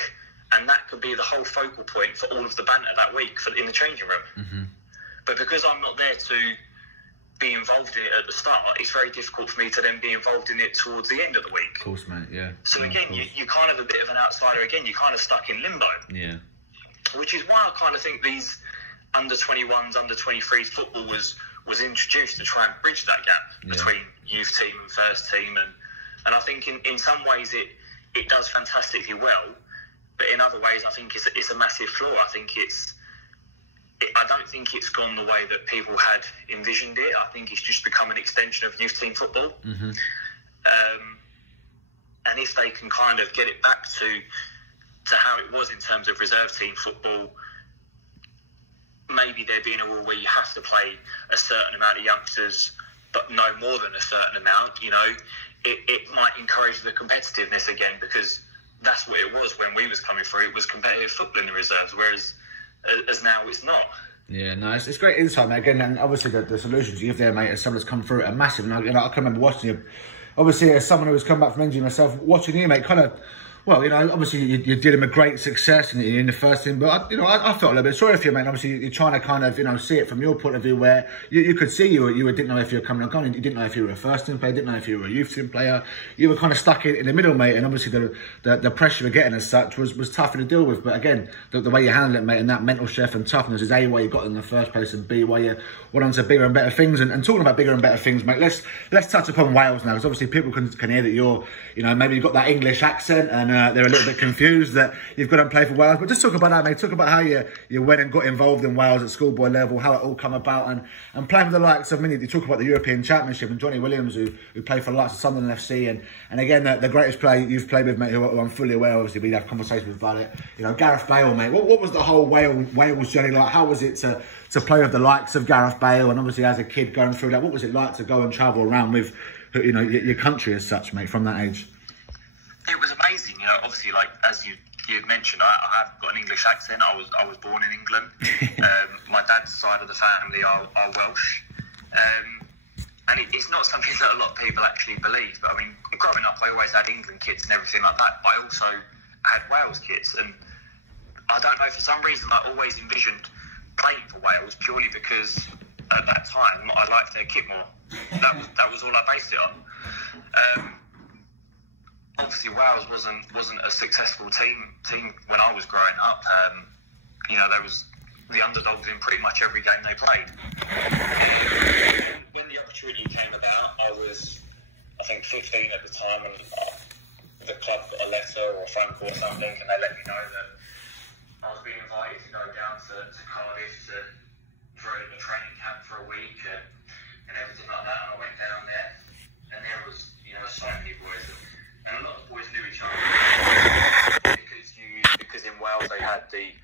and that could be the whole focal point for all of the banter that week in the changing room. Mm-hmm. But because I'm not there to be involved in it at the start, it's very difficult for me to then be involved in it towards the end of the week. Of course, mate, yeah. So again, you're kind of a bit of an outsider again. You're kind of stuck in limbo. Yeah. Which is why I kind of think these under-21s, under-23s football was introduced to try and bridge that gap between youth team and first team. And I think in some ways it does fantastically well, but in other ways I think it's a massive flaw. I think I don't think it's gone the way that people had envisioned it. I think it's just become an extension of youth team football. Mm-hmm. And if they can kind of get it back to how it was in terms of reserve team football, maybe there being a rule where you have to play a certain amount of youngsters, but no more than a certain amount, you know, it might encourage the competitiveness again, because that's what it was when we was coming through. It was competitive football in the reserves, whereas as now it's not. Yeah, no, it's great insight, mate. Again, and obviously the solutions you give there, mate, as someone that's come through are massive. And I can remember watching you, obviously as someone who's come back from injury myself, watching you, mate, kind of, well, you know, obviously you did him a great success in the first team, but I felt a little bit sorry for you, mate. Obviously you're trying to kind of, you know, see it from your point of view, where you could see you didn't know if you were coming or going. You didn't know if you were a first team player, didn't know if you were a youth team player. You were kind of stuck in the middle, mate. And obviously the pressure you're getting as such was tougher to deal with. But again, the way you handle it, mate, and that mental chef and toughness is A, why you got in the first place, and B, why you went on to bigger and better things. And talking about bigger and better things, mate, let's touch upon Wales now, because obviously people can hear that you're, you know, maybe you've got that English accent and they're a little bit confused that you've got to play for Wales. But just talk about that, mate. Talk about how you went and got involved in Wales at schoolboy level, how it all come about, and playing with the likes of, I mean, you talk about the European Championship and Johnny Williams, who played for the likes of Sunderland FC, and again, the greatest player you've played with, mate, who I'm fully aware, obviously, we'd have conversations about it. You know, Gareth Bale, mate. What was the whole Wales journey like? How was it to play with the likes of Gareth Bale, and obviously as a kid going through that? What was it like to go and travel around with, you know, your country as such, mate, from that age? It was amazing, you know. Obviously, like as you mentioned, I have got an English accent. I was born in England. My dad's side of the family are Welsh, and it's not something that a lot of people actually believe. But I mean, growing up, I always had England kits and everything like that. But I also had Wales kits, and I don't know, for some reason I always envisioned playing for Wales purely because at that time I liked their kit more. That was all I based it on. Obviously, Wales wasn't a successful team when I was growing up. You know, there was the underdogs in pretty much every game they played. When the opportunity came about, I was, I think, 15 at the time, and the club got a letter or a phone call or something, and they let me know that I was being invited to go down to Cardiff for a training camp for a week and everything like that. And I went down there, and there was, you know, so many boys. And a lot of boys knew each other because in Wales they had the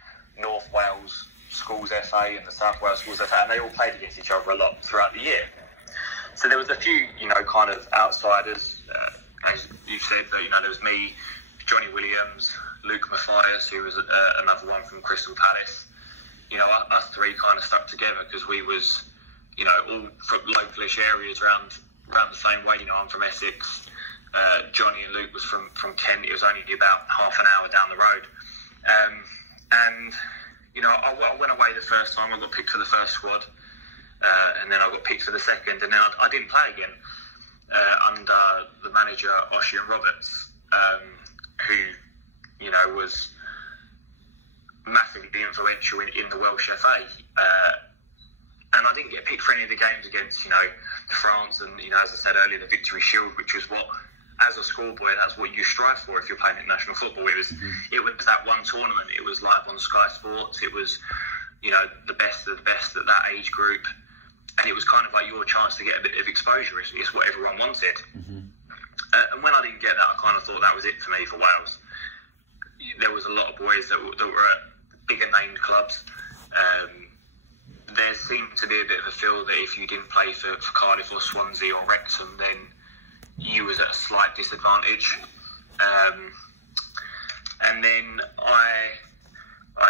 North Wales Schools FA and the South Wales Schools FA, and they all played against each other a lot throughout the year. So there was a few, you know, kind of outsiders, as you said, you know, there was me, Johnny Williams, Luke Mathias, who was another one from Crystal Palace. You know, us three kind of stuck together because we was, you know, all from localish areas around the same way. You know, I'm from Essex. Johnny and Luke was from Kent. It was only about half an hour down the road. And, you know, I went away the first time. I got picked for the first squad. And then I got picked for the second. And then I didn't play again under the manager, Ossian Roberts, who, you know, was massively influential in the Welsh FA. And I didn't get picked for any of the games against, you know, France and, you know, as I said earlier, the Victory Shield, which was what, as a schoolboy, that's what you strive for if you're playing international football. It was that one tournament. It was live on Sky Sports. It was, you know, the best of the best at that age group. And it was kind of like your chance to get a bit of exposure. It's what everyone wanted. And when I didn't get that, I kind of thought that was it for me for Wales. There was a lot of boys that were at bigger named clubs. There seemed to be a bit of a feel that if you didn't play for Cardiff or Swansea or Wrexham, then you was at a slight disadvantage. And then I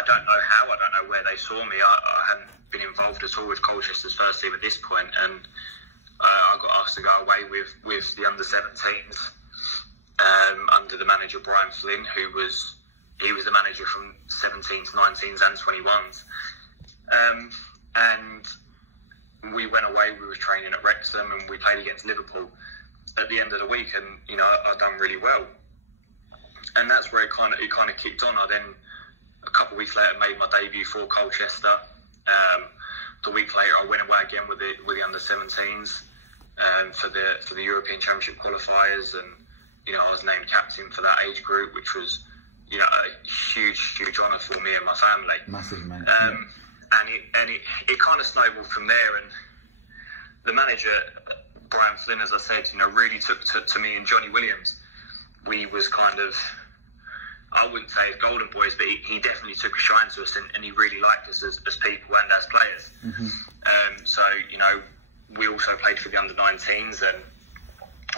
don't know how, I don't know where they saw me. I hadn't been involved at all with Colchester's first team at this point, and I got asked to go away with the under-17s under the manager Brian Flynn, he was the manager from 17s, 19s and 21s. And we went away, we were training at Wrexham and we played against Liverpool at the end of the week, and you know, I'd done really well. And that's where it kind of kicked on. I then, a couple of weeks later, made my debut for Colchester. The week later, I went away again with the under-17s for the European Championship qualifiers, and you know, I was named captain for that age group, which was, you know, a huge honour for me and my family. Massive, mate. And it kind of snowballed from there. And the manager, Brian Flynn, as I said, you know, really took to me and Johnny Williams. We was kind of, I wouldn't say as golden boys, but he definitely took a shine to us, and he really liked us as people and as players. So, you know, we also played for the under-19s, and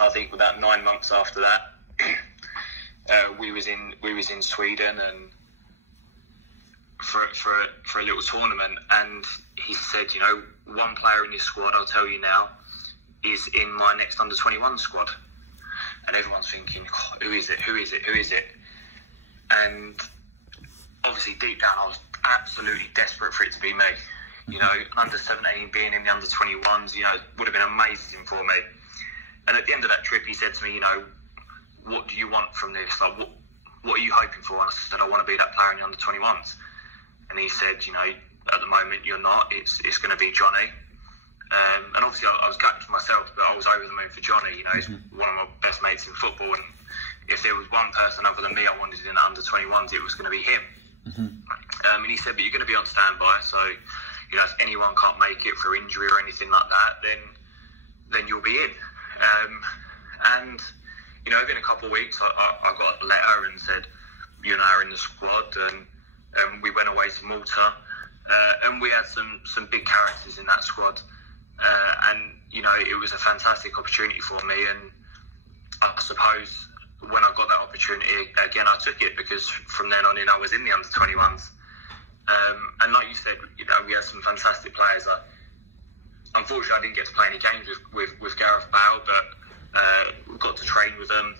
I think about 9 months after that, we was in Sweden and for a little tournament, and he said, you know, one player in this squad, I'll tell you now, is in my next under-21 squad. And everyone's thinking, oh, who is it? And obviously deep down I was absolutely desperate for it to be me. You know, under-17 being in the under-21s, you know, would have been amazing for me. And at the end of that trip, he said to me, you know, what do you want from this? Like, what are you hoping for? And I said, I want to be that player in the under-21s. And he said, you know, at the moment you're not. It's going to be Johnny. And obviously I was gutted for myself, but I was over the moon for Johnny. You know, he's one of my best mates in football, and if there was one person other than me I wanted in the under-21s, it was going to be him. And he said, but you're going to be on standby, so, you know, if anyone can't make it for injury or anything like that, then you'll be in. And, you know, within a couple of weeks, I got a letter and said, you know, are in the squad, and we went away to Malta, and we had some big characters in that squad, and, you know, it was a fantastic opportunity for me, and I suppose when I got that opportunity, again, I took it, because from then on in, I was in the under-21s. And like you said, you know, we had some fantastic players. Unfortunately, I didn't get to play any games with Gareth Bale, but we got to train with them.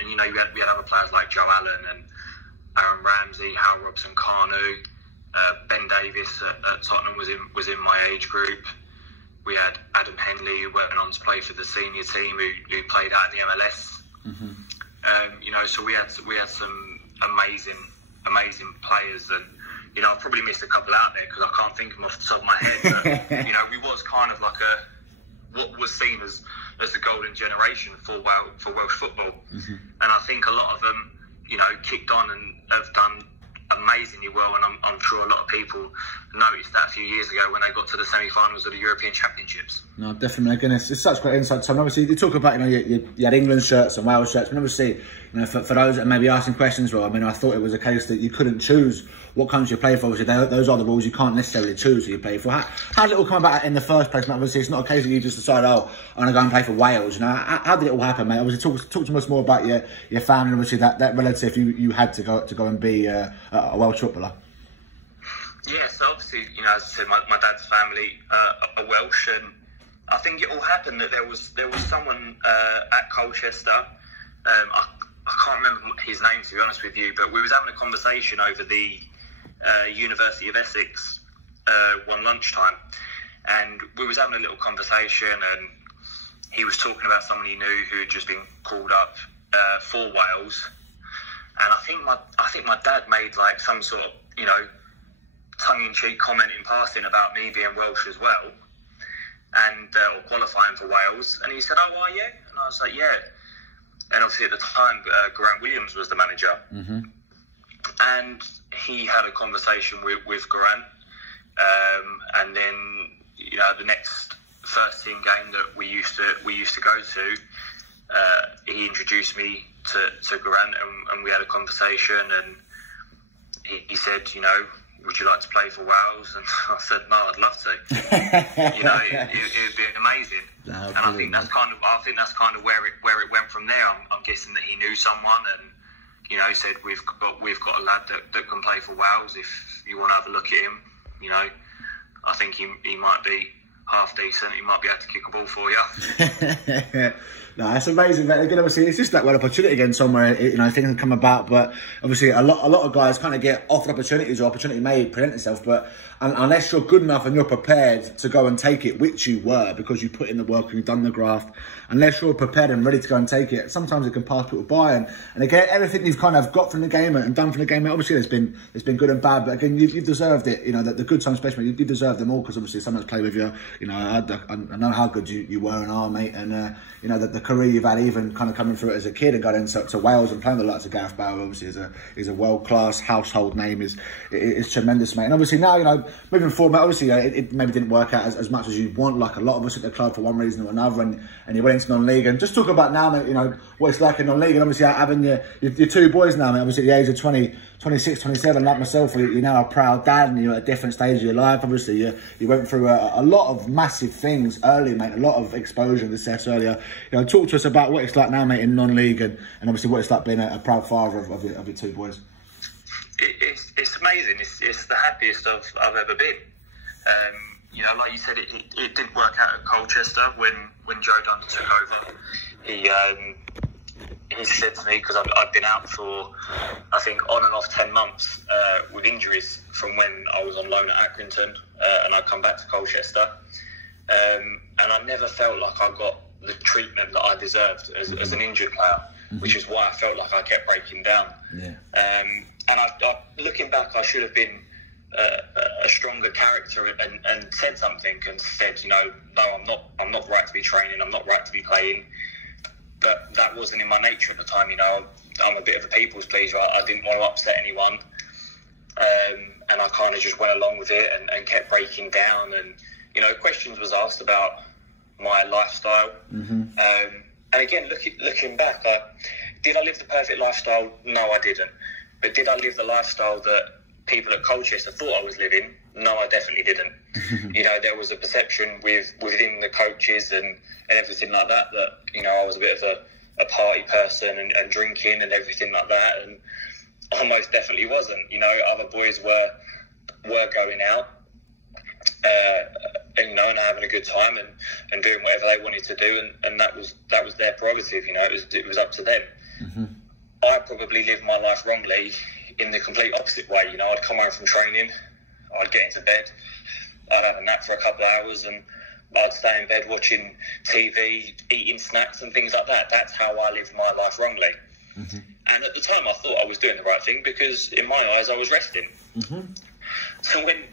And, you know, we had other players like Joe Allen and Aaron Ramsey, Hal Robson-Kanu, Ben Davis at Tottenham was in my age group. We had Adam Henley, who went on to play for the senior team, who played out in the MLS. You know, so we had some amazing players, and you know, I've probably missed a couple out there because I can't think of them off the top of my head. But you know, we was kind of like what was seen as the golden generation for Welsh football, and I think a lot of them, you know, kicked on and have done amazingly well, and I'm sure a lot of people noticed that a few years ago when they got to the semi-finals of the European Championships. No, definitely. Again, it's such great insight, Tom. Obviously, you talk about, you know, you had England shirts and Wales shirts, but obviously, you know, for those that may be asking questions, well, I mean, I thought it was a case that you couldn't choose what country you play for. Obviously, those are the rules. You can't necessarily choose who you play for. How did it all come about in the first place? And obviously, it's not a case that you just decide, oh, I'm going to go and play for Wales. You know, how did it all happen, mate? Obviously, talk to us more about your family, and obviously that relative you had to go and be a Welsh footballer. Yeah, so obviously, as I said, my dad's family are Welsh, and I think it all happened that there was someone at Colchester. I can't remember his name, to be honest with you, but we was having a conversation over the University of Essex one lunchtime, and we was having a little conversation, and he was talking about someone he knew who had just been called up for Wales, and I think my dad made like some sort of tongue-in-cheek comment in passing about me being Welsh as well, and or qualifying for Wales, and he said, "Oh, are you?" And I was like, "Yeah." And obviously at the time, Grant Williams was the manager, and he had a conversation with Grant, and then the next first team game that we used to go to, he introduced me to Grant, and we had a conversation, and he said, would you like to play for Wales? And I said, no, I'd love to. It'd be amazing. No, and I think that's kind of where it went from there. I'm guessing that he knew someone, and said we've got a lad that can play for Wales. If you want to have a look at him, I think he might be half decent. He might be able to kick a ball for you. No, it's amazing, mate. Again, obviously, it's just that one opportunity again somewhere. Things can come about, but obviously, a lot of guys kind of get offered opportunities, or opportunity may present itself, but unless you're good enough and you're prepared to go and take it, which you were because you put in the work and you've done the graft, unless you're prepared and ready to go and take it, sometimes it can pass people by. And again, everything you've kind of got from the game and done from the game, obviously, there's been good and bad, but again, you've deserved it. The good times, especially, you deserve them all because obviously, someone's played with you. I know how good you were and are, mate, and the career you've had, even kind of coming through it as a kid and going into Wales and playing the likes of Gareth Bale, obviously is a world class household name, is tremendous, mate. And obviously now, moving forward, mate, obviously it maybe didn't work out as much as you want, like a lot of us at the club for one reason or another, and you went into non-league. And just talk about now, mate, what it's like in non-league, and obviously having your two boys now, mate, obviously at the age of 20, 26, 27, like myself, you're now a proud dad and you're at a different stage of your life. Obviously, you went through a lot of massive things early, mate, a lot of exposure, as I said earlier. Talk to us about what it's like now, mate, in non-league, and obviously what it's like being a proud father of your two boys. It's amazing. It's the happiest I've ever been. Like you said, it didn't work out at Colchester when Joe Dunn took over. He said to me, because I'd been out for, I think, on and off 10 months with injuries from when I was on loan at Accrington, and I'd come back to Colchester. And I never felt like I got the treatment that I deserved as an injured player, which is why I felt like I kept breaking down. Yeah. And I, looking back, I should have been a stronger character and said something and said, no, I'm not right to be training, I'm not right to be playing. But that wasn't in my nature at the time. I'm a bit of a people's pleaser. I didn't want to upset anyone, and I kind of just went along with it and kept breaking down. And questions was asked about my lifestyle. And again, looking back, did I live the perfect lifestyle? No, I didn't. But did I live the lifestyle that people at Colchester thought I was living? No, I definitely didn't. There was a perception within the coaches and everything like that I was a bit of a party person and drinking and everything like that, and I most definitely wasn't. Other boys were going out and having a good time and doing whatever they wanted to do, and that was their prerogative. It was up to them. I probably lived my life wrongly in the complete opposite way. I'd come home from training, I'd get into bed, I'd have a nap for a couple of hours, and I'd stay in bed watching TV, eating snacks and things like that. That's how I lived my life wrongly. And at the time, I thought I was doing the right thing because, in my eyes, I was resting. So when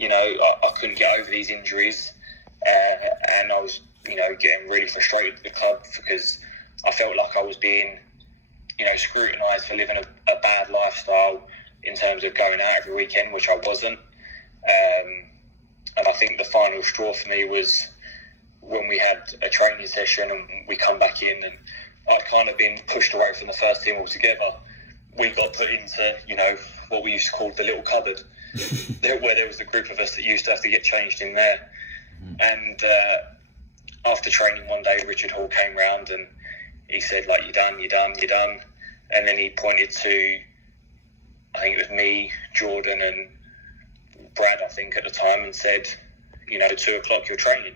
I couldn't get over these injuries, and I was getting really frustrated with the club because I felt like I was being scrutinised for living a bad lifestyle in terms of going out every weekend, which I wasn't. And I think the final straw for me was when we had a training session and we come back in, and I'd kind of been pushed away from the first team altogether. We got put into, what we used to call the little cupboard, where there was a group of us that used to have to get changed in there. And after training one day, Richard Hall came round and he said, like, you're done. And then he pointed to, I think it was me, Jordan, and Brad, I think, at the time, and said, 2:00 you're training.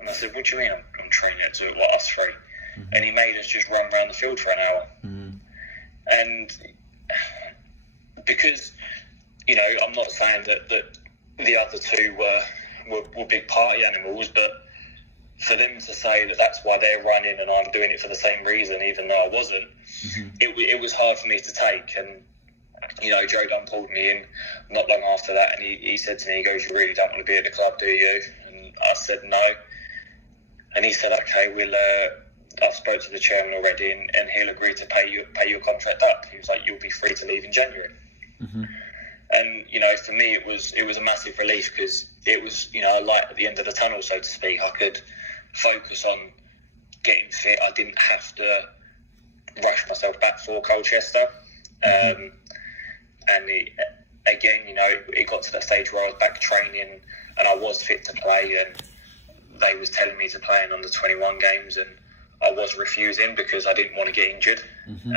And I said, what do you mean I'm training at 2:00, us three? Mm-hmm. And he made us just run around the field for an hour. Mm-hmm. And because, I'm not saying that the other two were big party animals, but for them to say that that's why they're running and I'm doing it for the same reason, even though I wasn't, mm-hmm. it was hard for me to take. And, Joe Dunn pulled me in not long after that, and he said to me, he goes, you really don't want to be at the club, do you? And I said no. And he said, okay, I've spoke to the chairman already, and he'll agree to pay your contract up. He was like, you'll be free to leave in January. Mm-hmm. And for me, it was a massive relief, because it was a light at the end of the tunnel, so to speak. I could focus on getting fit. I didn't have to rush myself back for Colchester. Mm-hmm. And it got to that stage where I was back training and I was fit to play, and they was telling me to play in under 21 games, and I was refusing because I didn't want to get injured. Mm-hmm.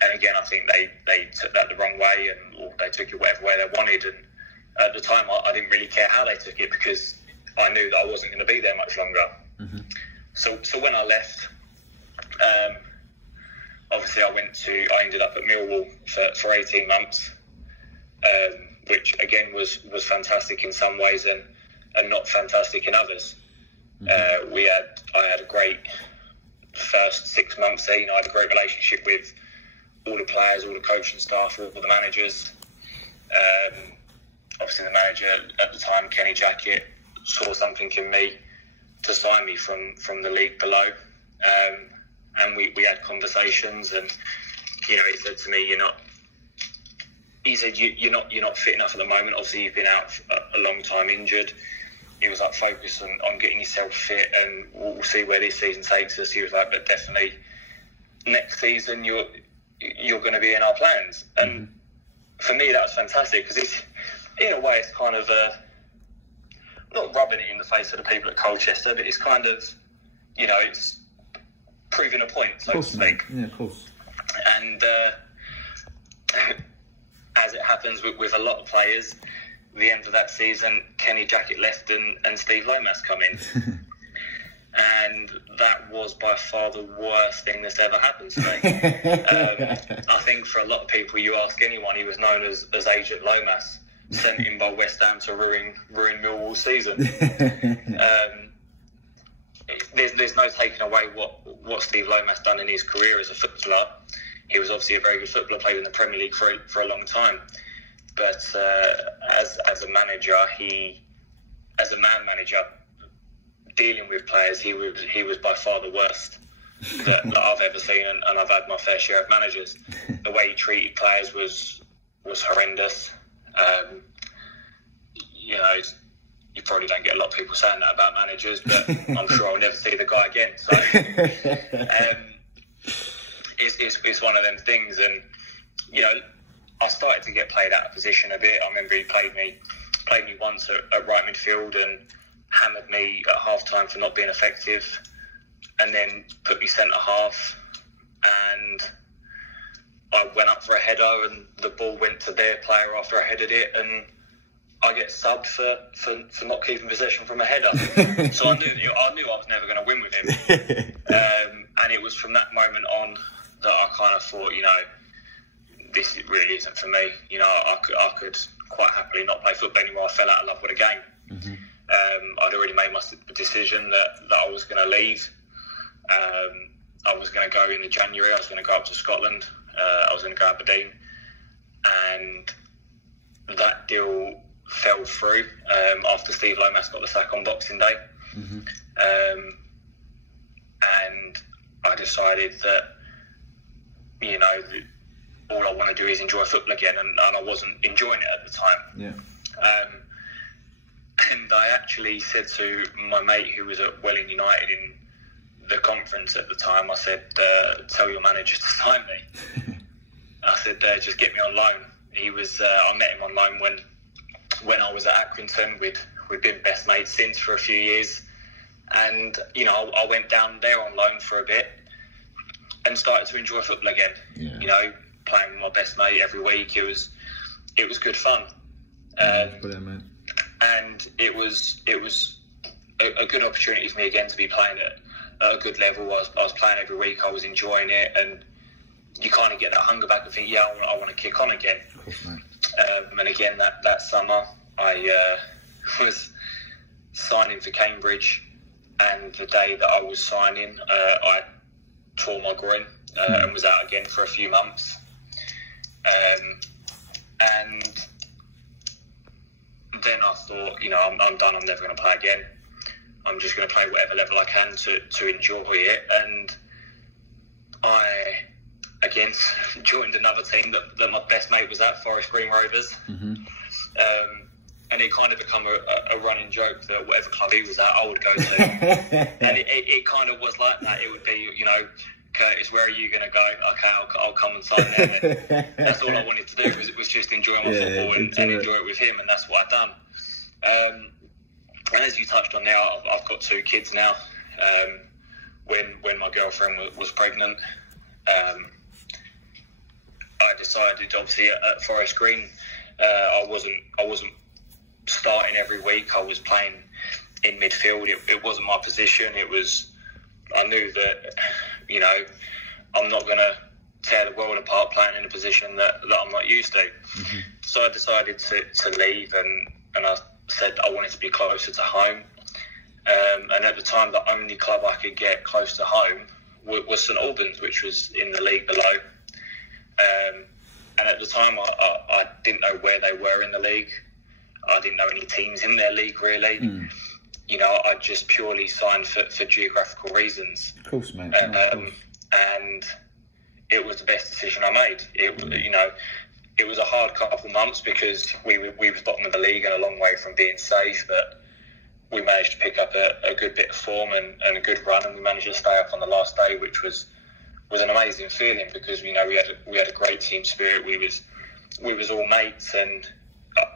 And again, I think they took that the wrong way, or they took it whatever way they wanted. And at the time, I didn't really care how they took it, because I knew that I wasn't going to be there much longer. Mm-hmm. So when I left, obviously I ended up at Millwall for 18 months, which again was fantastic in some ways and not fantastic in others. Mm-hmm. I had a great first 6 months there. I had a great relationship with all the players, all the coaching staff, all the managers. Obviously the manager at the time, Kenny Jackett, saw something in me to sign me from the league below. And we had conversations, and he said to me, you're not fit enough at the moment. Obviously you've been out a long time injured. He was like, focus on getting yourself fit, and we'll see where this season takes us. He was like, but definitely next season you're going to be in our plans. And for me that was fantastic, because it's, in a way, it's kind of not rubbing it in the face of the people at Colchester, but it's kind of, it's proving a point, so to speak. Yeah, of course. And as it happens with a lot of players, the end of that season, Kenny Jackett left and Steve Lomas come in. And that was by far the worst thing that's ever happened to me. I think for a lot of people, you ask anyone, he was known as Agent Lomas, sent in by West Ham to ruin Millwall's season. There's no taking away what Steve Lomas done in his career as a footballer. He was obviously a very good footballer, played in the Premier League for a long time. But as a manager, as a man manager, dealing with players, he was by far the worst that I've ever seen, and I've had my fair share of managers. The way he treated players was horrendous. You probably don't get a lot of people saying that about managers, but I'm sure I'll never see the guy again. So it's one of them things, and I started to get played out of position a bit. I remember he played me once at right midfield and hammered me at half time for not being effective, and then put me centre half, and I went up for a header and the ball went to their player after I headed it, and I get subbed for not keeping possession from a header. So I knew I was never going to win with him. And it was from that moment on that I kind of thought, this really isn't for me. I could quite happily not play football anymore. I fell out of love with the game. Mm-hmm. I'd already made my decision that I was going to leave. I was going to go in January. I was going to go up to Scotland. I was going to go to Aberdeen. And that deal fell through after Steve Lomas got the sack on Boxing Day. Mm-hmm. And I decided that, all I want to do is enjoy football again, and I wasn't enjoying it at the time. Yeah. And I actually said to my mate who was at Welling United in the conference at the time, I said, tell your manager to sign me. I said, just get me on loan. He was, I met him on loan when I was at Accrington. We'd been best mates since for a few years. And, I went down there on loan for a bit and started to enjoy football again. Yeah. Playing with my best mate every week. It was it was good fun. Brilliant, mate. And it was a good opportunity for me again to be playing at a good level. I was playing every week. I was enjoying it, and you kind of get that hunger back and think, yeah, I want to kick on again. Of course, mate. And again, that summer, I was signing for Cambridge, and the day that I was signing, I tore my groin and was out again for a few months. And then I thought, I'm done. I'm never going to play again. I'm just going to play whatever level I can to enjoy it. And I, again, joined another team that my best mate was at, Forest Green Rovers. Mm-hmm. And it kind of become a running joke that whatever club he was at, I would go to. And it kind of was like that. It would be, Curtis, where are you going to go? Okay, I'll come and sign there. And that's all I wanted to do was just enjoy my football and enjoy it with him, and that's what I've done. And as you touched on now, I've got 2 kids now. When my girlfriend was pregnant, I decided, obviously, at Forest Green, I wasn't starting every week. I was playing in midfield. It wasn't my position. I knew that, I'm not going to tear the world apart playing in a position that I'm not used to. Mm-hmm. So I decided to leave, and I said I wanted to be closer to home. And at the time, the only club I could get close to home was St Albans, which was in the league below. And at the time, I didn't know where they were in the league. I didn't know any teams in their league, really. Mm. I just purely signed for geographical reasons. Of course, mate. And it was the best decision I made. It was a hard couple of months because we was bottom of the league and a long way from being safe, but we managed to pick up a good bit of form and a good run, and we managed to stay up on the last day, which was an amazing feeling because we had a great team spirit. We was all mates, and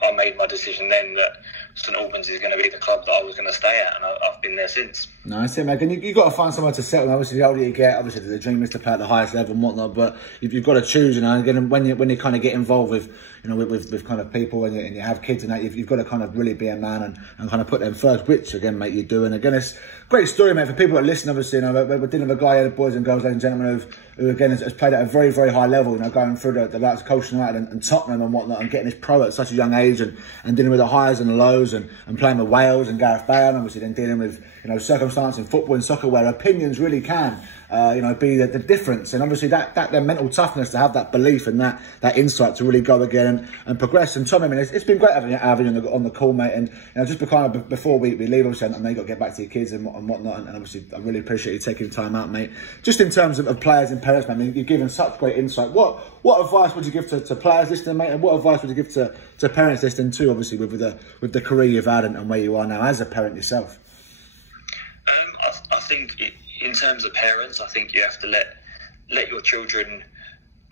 I made my decision then that St Albans is going to be the club that I was going to stay at, and I've been there since. No, I see, mate. And you've got to find somewhere to settle. Obviously, the older you get, obviously the dream is to play at the highest level and whatnot. But you've got to choose, And when you kind of get involved with, with kind of people and you have kids and that, you've got to kind of really be a man and kind of put them first. Which again, mate, you do. And again, it's a great story, mate, for people that listen. Obviously, we're dealing with a guy here, boys and girls, ladies and gentlemen, who again has played at a very, very high level. Going through the likes of Colchester and Tottenham and whatnot, and getting his pro at such a young age, and dealing with the highs and the lows, and playing with Wales and Gareth Bale, and obviously then dealing with circumstance in football and soccer where opinions really can be the difference, and obviously that their mental toughness to have that belief and that insight to really go again and progress. And Tom, I mean, it's been great having you on the call, mate. And just before we leave, obviously I know you got to get back to your kids and whatnot, and obviously I really appreciate you taking time out, mate. Just in terms of players and parents, mate, I mean, you've given such great insight. What advice would you give to players listening, mate, and what advice would you give to parents listening too, obviously with the career you've had and where you are now as a parent yourself? I think in terms of parents, I think you have to let your children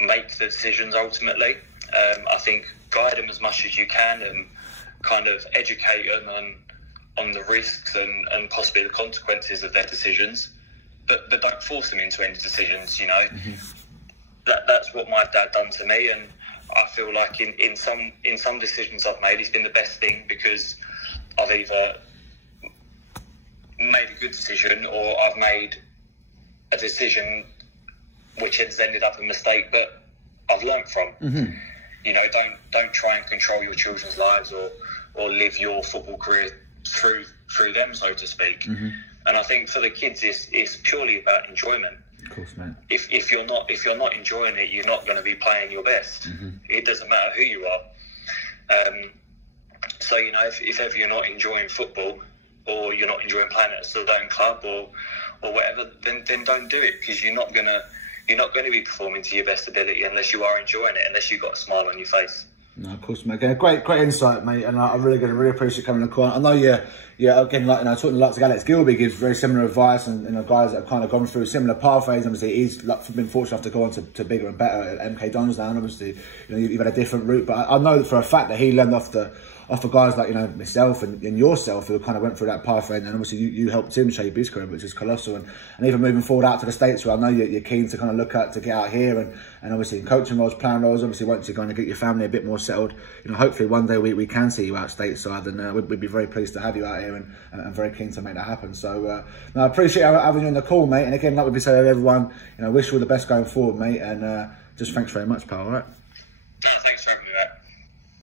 make the decisions ultimately. I think guide them as much as you can and kind of educate them on the risks and possibly the consequences of their decisions, but don't force them into any decisions. Mm-hmm. That's what my dad done to me, and I feel like in some decisions I've made, it's been the best thing because I've either made a good decision or I've made a decision which has ended up a mistake but I've learnt from. Mm-hmm. Don't try and control your children's lives or live your football career through them, so to speak. Mm-hmm. And I think for the kids it's purely about enjoyment. Of course, mate. If you're not enjoying it, you're not going to be playing your best. Mm-hmm. It doesn't matter who you are. So if ever you're not enjoying football, or you're not enjoying playing at a certain club or whatever, then don't do it, because you're not gonna be performing to your best ability unless you are enjoying it, unless you've got a smile on your face. No, of course, mate. Great insight, mate, and I really appreciate coming on the call. I know again, talking to Alex Gilby gives very similar advice, and guys that have kind of gone through similar pathways. Obviously, he's been fortunate enough to go on to bigger and better at MK Dons now, and obviously, you've had a different route. But I know that for a fact that he learned off off of guys like, you know, myself and yourself, who kind of went through that path, and obviously you helped him shape his career, which is colossal. And even moving forward out to the States, where I know you're keen to kind of look at to get out here, and obviously in coaching roles, plan roles, obviously once you're going to get your family a bit more settled, you know, hopefully one day we can see you out stateside, and we'd be very pleased to have you out here, and very keen to make that happen. So no, I appreciate having you on the call, mate. And again, like we say to everyone, you know, wish you all the best going forward, mate, and just thanks very much, pal. All right. Thanks very much.